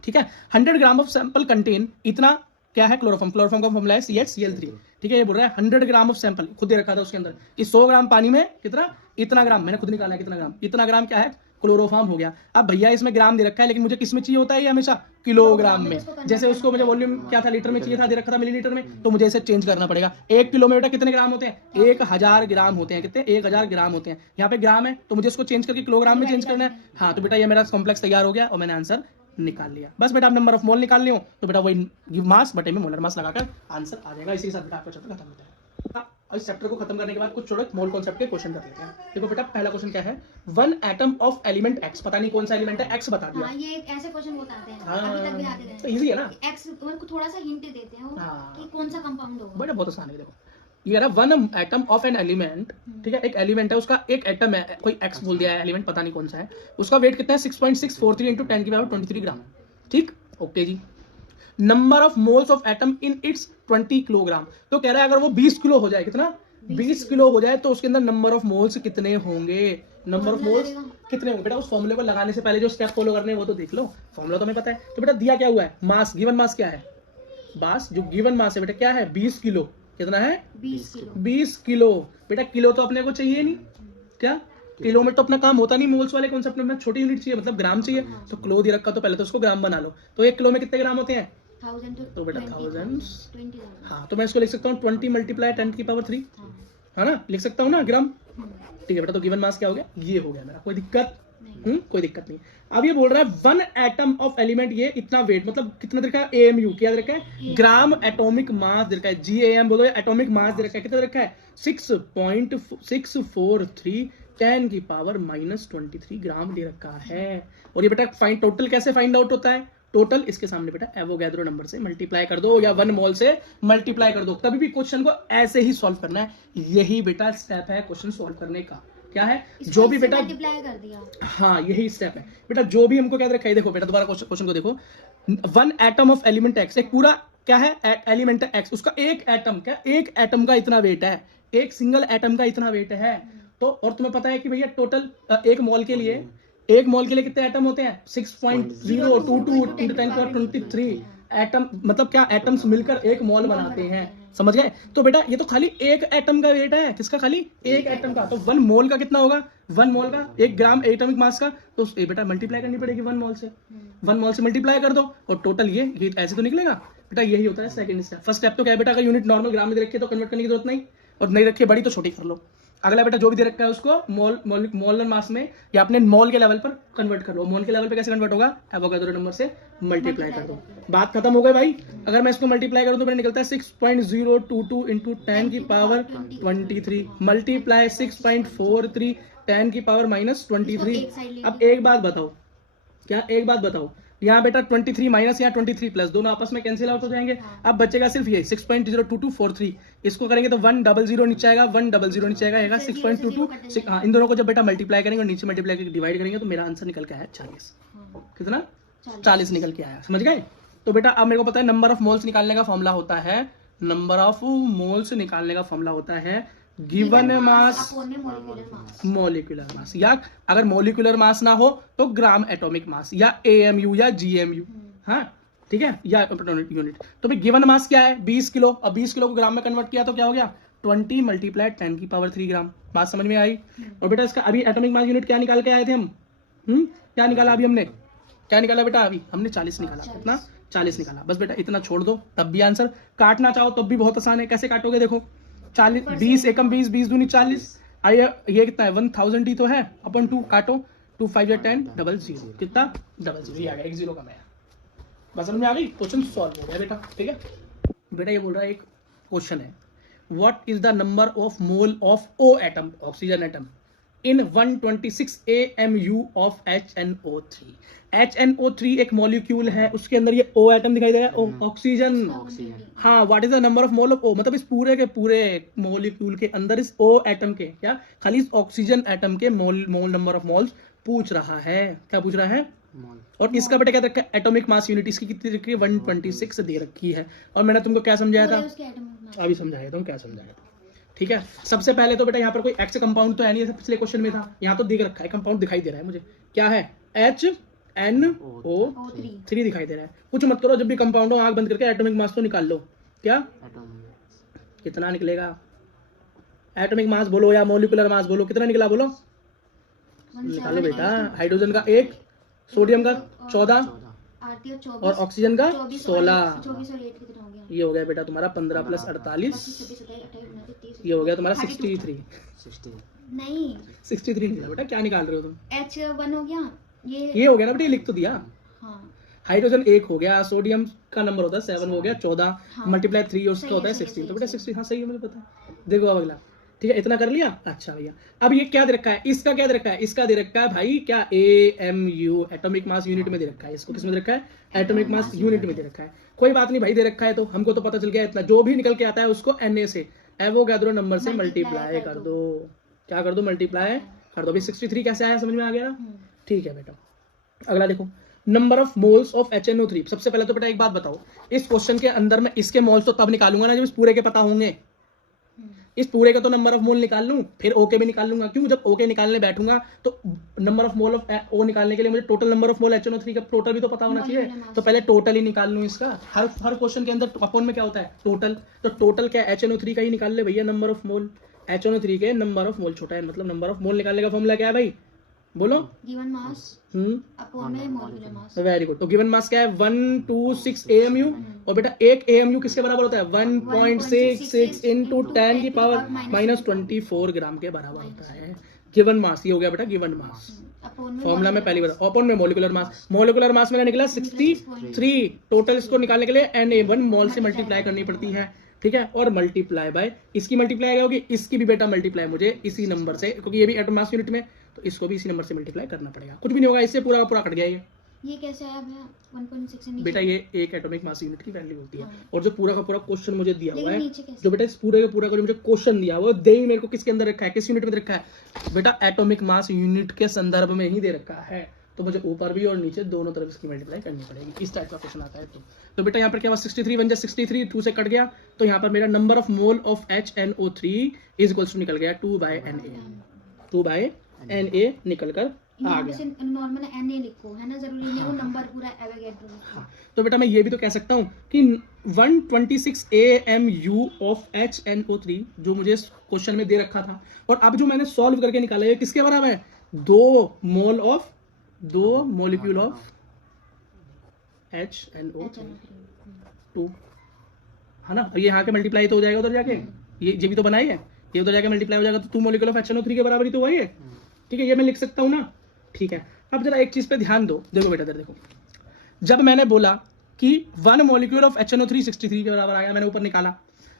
ठीक है, 100 ग्राम ऑफ सैंपल कंटेन इतना क्या है? क्लोरोफॉर्म। क्लोरोफॉर्म का फॉर्मूला है CH-Cl3। ठीक है, ये बोल रहा है 100 ग्राम ऑफ सैंपल, खुद दे रखा था उसके अंदर कि 100 ग्राम पानी में कितना, इतना ग्राम। मैंने खुद निकाला है कितना ग्राम, इतना ग्राम क्या है? क्लोरोफॉर्म हो गया। अब भैया इसमें ग्राम दे रखा है, लेकिन मुझे किस में चाहिए होता है ये हमेशा? किलोग्राम में। जैसे उसको मुझे वॉल्यूम क्या था? लीटर में चाहिए था, दे रखा था मिलीलीटर में, तो मुझे इसे चेंज करना पड़ेगा। 1 किलो में बेटा कितने ग्राम होते हैं? 1000 ग्राम होते हैं। कितने? 1000 ग्राम होते हैं। यहाँ पे ग्राम है तो मुझे इसको चेंज करके किलोग्राम में चेंज करना है। हाँ तो बेटा ये मेरा कॉम्प्लेक्स तैयार हो गया और मैंने आंसर निकाल लिया। बस बेटा आप नंबर ऑफ मोल निकाल लियो तो बेटा वही मास बटे में मोलर मास लगाकर आंसर आ जाएगा। इसी के साथ बेटा आपका चैप्टर खत्म होता है। और इस चैप्टर को खत्म करने के बाद कुछ छोड़ो मोल कॉन्सेप्ट के क्वेश्चन कर लेते हैं। देखो बेटा पहला क्वेश्चन क्या है? 1 एटम ऑफ एलिमेंट एक्स, पता नहीं कौन सा एलिमेंट है, एक्स बता दिया। हाँ, ये एक ऐसे क्वेश्चन बताते हैं, हाँ, अभी तक भी आते हैं। तो इजी है ना? एक्स को थोड़ा सा हिंट देते हैं वो, हाँ। कि कौन सा कंपाउंड होगा। बेटा बहुत आसान है। देखो ये रहा 1 एटम ऑफ एन एलिमेंट। ठीक है, एक एलिमेंट है, उसका एक एटम है, कोई एक्स बोल दिया है, एलिमेंट पता नहीं कौन सा है, उसका वेट कितना है? 6.643 इंटू 10 की पावर 23 ग्राम। ठीक, ओके जी। Number of moles of atom in its 20 kilogram. तो कह रहा है अगर वो 20 किलो हो जाए, कितना? 20 किलो हो जाए तो उसके अंदर नंबर ऑफ मोल्स कितने होंगे? नंबर ऑफ मोल्स कितने होंगे? बेटा उस फॉर्मूले को लगाने से पहले जो स्टेप फॉलो करने हैं वो तो देख लो। फॉर्मूला तो हमें पता है। तो बेटा दिया क्या हुआ है? मास, गिवन मास क्या है? बास जो गिवन मास है बेटा क्या है? 20 किलो। कितना है? 20 किलो। बेटा किलो तो अपने को चाहिए नहीं, क्या किलो में तो अपना काम होता नहीं। मोल्स वाले कॉन्सेप्ट में छोटी यूनिट चाहिए, मतलब ग्राम चाहिए। तो किलो दे रखा तो पहले तो उसको ग्राम बना लो। तो 1 किलो में कितने ग्राम होते हैं? 1000 तो बेटा 1000। 20,000। हाँ तो मैं इसको लिख सकता हूँ 20 मल्टीप्लाई 10 की पावर 3, है ना? लिख सकता हूँ ना ग्राम। ठीक है बेटा, तो गिवन मास क्या हो गया? ये हो गया मेरा। कोई दिक्कत? कोई दिक्कत नहीं। अब ये बोल रहा है 1 एटम ऑफ एलिमेंट, ये इतना वेट मतलब कितना दे रखा है? AMU क्या दे रखा है? ग्राम एटॉमिक मास दे रखा है। GAM बोलो, एटॉमिक मास दे रखा है। कितना दे रखा है? 6.643 10 की पावर -23 ग्राम दे रखा है। और ये बेटा फाइंड टोटल कैसे फाइंड आउट होता है? टोटल इसके सामने बेटा एवोगैड्रो नंबर से मल्टीप्लाई कर दो या 1 मोल से मल्टीप्लाई कर दो। कभी भी क्वेश्चन को ऐसे ही सॉल्व करना है। यही बेटा स्टेप है क्वेश्चन सॉल्व करने का। क्या है? जो भी बेटा मल्टीप्लाई कर दिया। हाँ यही स्टेप है बेटा। जो भी हमको क्या रखा है, देखो बेटा दोबारा क्वेश्चन को देखो। 1 एटम ऑफ एलिमेंट एक्स, एक पूरा क्या है? एलिमेंट एक्स, उसका एक एटम, क्या एक एटम का इतना वेट है, एक सिंगल एटम का इतना वेट है। तो और तुम्हें पता है कि भैया टोटल एक मोल के लिए कितने एटम होते हैं? 6.022 इंटू 10⁻23 एटम, मतलब क्या एटम्स मिलकर एक मोल बनाते हैं। समझ गए? तो बेटा ये तो खाली एक एटम का वेट है। किसका? खाली एक एटम का। तो 1 मोल का कितना होगा? 1 मोल का 1 ग्राम एटॉमिक मास का, तो ये बेटा मल्टीप्लाई करनी पड़ेगी 1 मोल से। 1 मोल से मल्टीप्लाई कर दो और टोटल ये ऐसे तो निकलेगा बेटा। यही होता है सेकंड स्टेप। फर्स्ट स्टेप तो क्या है बेटा? अगर यूनिट नॉर्मल ग्राम में रखी है तो कन्वर्ट करने की जरूरत नहीं, और नहीं रखी बड़ी तो छोटी कर लो। अगला बेटा जो भी दे रखा है उसको मोलर मास में या अपने मोल के लेवल पर कन्वर्ट कर लो। मोल के लेवल पे कैसे कन्वर्ट होगा? एवोगैड्रो नंबर से मल्टीप्लाई कर दो। बात खत्म हो गई भाई। अगर मैं इसको मल्टीप्लाई करूं तो मेरा निकलता है 6.022 इंटू 10 की पावर 23 मल्टीप्लाई 6.43 10 की पावर -23। अब एक बात बताओ, क्या एक बात बताओ, यहाँ बेटा 23 माइनस यहाँ 23 प्लस दोनों आपस में कैंसिल आउट हो जाएंगे। अब बचेगा सिर्फ ये 6.02243। इसको करेंगे तो 100 नीचे आएगा, 100 नीचे आएगा 6.22। हाँ इन दोनों को जब बेटा मल्टीप्लाई करेंगे और नीचे मल्टीप्लाई करके डिवाइड करेंगे तो मेरा आंसर निकल के आया 40। कितना? 40 निकल के आया। समझ गए? तो बेटा अब मेरे को पता है नंबर ऑफ मोल्स निकालने का फॉर्मूला होता है, नंबर ऑफ मोल्स निकालने का फॉर्मूला होता है गिवन मास अपॉन में मॉलिक्यूलर मास। मॉलिक्यूलर मास, या अगर मॉलिक्यूलर मास ना हो तो ग्राम एटॉमिक मास या एएमयू या जीएमयू, हाँ ठीक है, या यूनिट। तो भाई गिवन मास क्या है 20 किलो, और 20 किलो को ग्राम में कन्वर्ट किया तो क्या हो गया 20 मल्टीप्लाई 10 की पावर 3 ग्राम। बात समझ में आई? और बेटा इसका अभी एटॉमिक मास यूनिट क्या निकाल के आए थे हम? क्या निकाला अभी हमने? क्या निकाला बेटा? अभी हमने 40 निकाला। कितना? 40 निकाला। बस बेटा इतना छोड़ दो तब भी आंसर। काटना चाहो तब भी बहुत आसान है। कैसे काटोगे? देखो 40, 20 एकम 20, 20 दूनी 40, ये कितना है 1000 ही तो है, अपन 2 काटो, 2 5 या 10, 00, कितना 00 ये आ गया, एक 0 कम है। बस समझ में आ गई? क्वेश्चन सॉल्व हो गया बेटा। ठीक है बेटा, ये बोल रहा है एक क्वेश्चन है, what is the number of mole of O atom, oxygen atom, in 126 AMU of HNO3। HNO3 एक मॉलिक्यूल है, उसके अंदर ये O एटम दिखाई दे रहा है, ऑक्सीजन। हाँ, what is the number of mole of O, मतलब इस पूरे के पूरे मॉलिक्यूल के अंदर इस O एटम के, क्या खाली इस ऑक्सीजन एटम के मोल नंबर ऑफ मोल्स पूछ रहा है। क्या पूछ रहा है? और इसका बेटा क्या रखा है? एटॉमिक मास यूनिट इसकी कितनी रखी है? 126 दे रखी है। और मैंने तुमको क्या समझाया था? अभी समझाया था, क्या समझाया था? ठीक है, सबसे पहले तो बेटा यहाँ पर कोई एक्स कंपाउंड तो है नहीं, पिछले क्वेश्चन में था, यहाँ तो दिख रखा है, कंपाउंड दिखाई दे रहा है मुझे, क्या है? HNO3 दिखाई दे रहा है। कुछ मत करो, जब भी कंपाउंड हो आंख बंद करके एटॉमिक मास तो निकाल लो। क्या कितना निकलेगा? एटॉमिक मास बोलो या मॉलिक्यूलर मास बोलो, कितना निकला बोलो? निकालो बेटा। हाइड्रोजन का 1, सोडियम का 14 और ऑक्सीजन का 16, ये हो गया बेटा तुम्हारा 15 + 48, ये हो गया तुम्हारा 63 नहीं 63 निकला बेटा। क्या निकाल रहे हो तुम? H1 हो गया, ये हो गया ना बेटा, लिख तो दिया। हाँ। हाइड्रोजन 1 हो गया, सोडियम का नंबर होता है 7 हो गया 14, मल्टीप्लाई 3 उसका होता है 16, तो बेटा 60। हाँ सही है, मुझे पता है। देखो अब अगला, ठीक है, इतना कर लिया। अच्छा भैया, अब ये क्या दे रखा है? इसका क्या दे रखा है? इसका दे रखा है भाई क्या? AMU, एटॉमिक मास यूनिट में दे रखा है। इसको किस में दे रखा है? एटॉमिक मास यूनिट में दे रखा है। कोई बात नहीं भाई, दे रखा है तो हमको तो पता चल गया इतना। जो भी निकल के आता है उसको Na से, एवोगाड्रो नंबर से मल्टीप्लाई कर दो। क्या कर दो? मल्टीप्लाई कर दो। अभी 63 कैसे आया, समझ में आ गया ना? ठीक है बेटा, अगला देखो, number of moles of HNO3। सबसे पहले तो बेटा एक बात बताओ, इस क्वेश्चन के अंदर मैं इसके मोल्स तो तब निकालूंगा ना जब इस पूरे के पता होंगे। इस पूरे का तो नंबर ऑफ मोल निकाल लूं, फिर ओके भी निकाल लूंगा। क्यों? जब ओके निकालने बैठूंगा तो number of mole of O निकालने के लिए मुझे total number of mole HNO3 का टोटल भी तो पता होना चाहिए। तो पहले टोटल ही निकाल लूं इसका। हर क्वेश्चन के अंदर अपॉन में क्या होता है? टोटल। तो टोटल क्या HNO3 का ही निकाल ले भैया, नंबर ऑफ मोल। HNO3 के नंबर ऑफ मोल छोटा है, मतलब नंबर ऑफ मोल निकालने का फॉर्मूला क्या है भाई? बोलो। गिवन मास अपॉन में मॉलिक्यूलर मास। Very good. तो गिवन मास क्या है? 126 AMU। और बेटा एक AMU किसके बराबर होता है? 1.66 × 10 की पावर -24 ग्राम के बराबर होता है गिवन मास। ये हो गया बेटा गिवन मास। फॉर्मूला में पहली बार ओपन में मॉलिक्यूलर मास। मॉलिक्यूलर मास मेरा निकला 63। टोटल इसको निकालने के लिए Na1 मोल से मल्टीप्लाई करनी पड़ती है, ठीक है, और मल्टीप्लाई बाय इसकी मल्टीप्लाई होगी, इसकी भी बेटा मल्टीप्लाई मुझे इसी नंबर से, क्योंकि ये भी एटॉमिक मास यूनिट में, तो इसको भी इसी नंबर से मल्टीप्लाई करना पड़ेगा। कुछ भी नहीं होगा, इससे पूरा पूरा कट गया ये कैसे आया भैया? 1.6 से बेटा ये एक एटॉमिक मास यूनिट की वैल्यू होती है। और जो पूरा का पूरा क्वेश्चन मुझे दिया हुआ है, नीचे कैसे? जो बेटा इस पूरे का पूरा का जो मुझे क्वेश्चन दिया हुआ है, दे ही मेरे को किसके अंदर रखा है? किस यूनिट में रखा है? बेटा एटॉमिक मास यूनिट के संदर्भ में ही दे रखा है। तो मुझे ऊपर भी और नीचे दोनों तरफ इसकी मल्टीप्लाई करनी पड़ेगी। इस टाइप का क्वेश्चन आता है। तो बेटा यहाँ पर क्या हुआ? 63 बन जाए, 63 2 से कट गया, तो यहाँ पर मेरा number of mole of HNO3 is equals to निकल गया 2/Na। 2/Na निकल कर आ गया। नॉर्मल Na लिखो, है ना, जरूरी नहीं वो नंबर पूरा एवोगाड्रो। हाँ, तो बेटा मैं ये भी तो कह सकता हूँ कि 126 AMU ऑफ HNO3 जो मुझे क्वेश्चन में दे रखा था, और अब जो मैंने सॉल्व करके निकाला है किसके बराबर है? 2 मोलिक्यूल ऑफ HNO2, है ना। ये यहाँ के मल्टीप्लाई तो हो जाएगा उधर जाके, ये भी तो बनाई है, ये उधर जाके मल्टीप्लाई हो जाएगा, तो 2 मोलिक्यूल ऑफ HNO3 के बराबर ही तो वही है। ठीक है, ये मैं लिख सकता हूँ ना। ठीक है, अब जरा एक चीज पे ध्यान दो। देखो बेटा इधर देखो, जब मैंने बोला कि 1 मोलिक्यूल ऑफ HNO3 63 के बराबर आया, मैंने ऊपर निकाला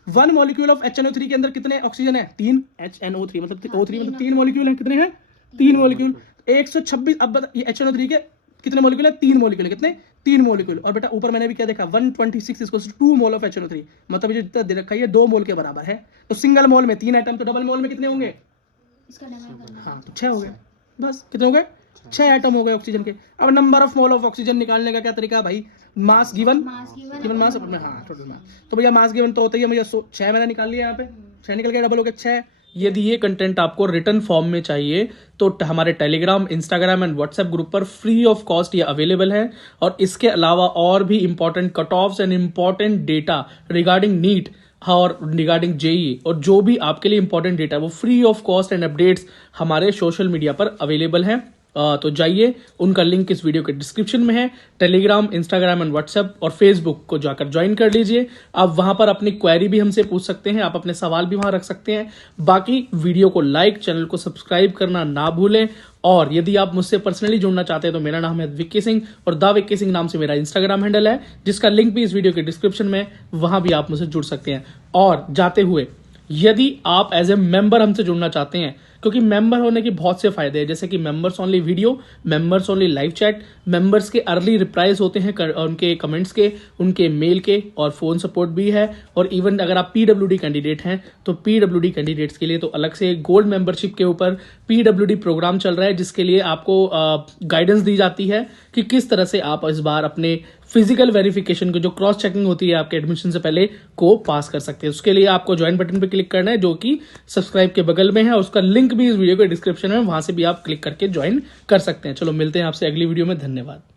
1 मोलिक्यूल ऑफ HNO3 के अंदर कितने ऑक्सीजन है? 3। HNO3 मतलब O3 मतलब 3 मोलिक्यूल है। कितने हैं? 3 मोलिक्यूल। 126। अब ये HNO3 के कितने मोलिक्यूल है? 3 मोलिक्यूल है। कितने? 3 मोलिक्यूल। और बेटा ऊपर मैंने भी क्या देखा? 126 equals to 2 mole of HNO3, मतलब ये जितना दे रखा है 2 मोल के बराबर है। तो सिंगल मोल में 3 एटम, तो डबल मोल में कितने होंगे? इसका डबल करना। हाँ, तो 6 हो गए। बस कितने हो गए? 6 एटम हो गए ऑक्सीजन के। अब number of mole of oxygen निकालने का क्या तरीका है भाई? मास गिवन मास अपने, हाँ टोटल मास। तो भैया मास गिवन तो होता ही है, मुझे 6 मैंने निकाल लिया, यहाँ पे 6 निकल गया, डबल हो गया 6, यदि ये कंटेंट आपको रिटर्न फॉर्म में चाहिए तो हमारे Telegram, Instagram and WhatsApp group पर फ्री ऑफ कॉस्ट ये अवेलेबल है। और इसके अलावा और भी important cut offs and important data regarding NEET और रिगार्डिंग जेई और जो भी आपके लिए इंपॉर्टेंट डेटा वो free of cost and updates हमारे सोशल मीडिया पर अवेलेबल हैं। तो जाइए, उनका लिंक इस वीडियो के डिस्क्रिप्शन में है। टेलीग्राम, इंस्टाग्राम एंड व्हाट्सएप और फेसबुक को जाकर ज्वाइन कर लीजिए। आप वहां पर अपनी क्वेरी भी हमसे पूछ सकते हैं, आप अपने सवाल भी वहां रख सकते हैं। बाकी वीडियो को लाइक, चैनल को सब्सक्राइब करना ना भूलें। और यदि आप मुझसे पर्सनली जुड़ना चाहते हैं तो मेरा नाम है विक्की सिंह और द विक्की सिंह नाम से मेरा इंस्टाग्राम हैंडल है, जिसका लिंक भी इस वीडियो के डिस्क्रिप्शन में, वहां भी आप मुझसे जुड़ सकते हैं। और जाते हुए, यदि आप एज ए मेंबर हमसे जुड़ना चाहते हैं, क्योंकि मेंबर होने के बहुत से फायदे हैं, जैसे कि members only video, members only live chat, members के अर्ली रिप्लाईज होते हैं उनके कमेंट्स के, उनके मेल के, और फोन सपोर्ट भी है। और इवन अगर आप पीडब्ल्यूडी कैंडिडेट हैं तो पीडब्ल्यूडी कैंडिडेट्स के लिए तो अलग से गोल्ड मेंबरशिप के ऊपर पीडब्ल्यूडी प्रोग्राम चल रहा है, जिसके लिए आपको गाइडेंस दी जाती है कि किस तरह से आप इस बार अपने फिजिकल वेरिफिकेशन को, जो क्रॉस चेकिंग होती है आपके एडमिशन से पहले, को पास कर सकते हैं। उसके लिए आपको ज्वाइन बटन पे क्लिक करना है, जो कि सब्सक्राइब के बगल में है, और उसका लिंक भी इस वीडियो के डिस्क्रिप्शन में, वहां से भी आप क्लिक करके ज्वाइन कर सकते हैं। चलो मिलते हैं आपसे अगली वीडियो में। धन्यवाद।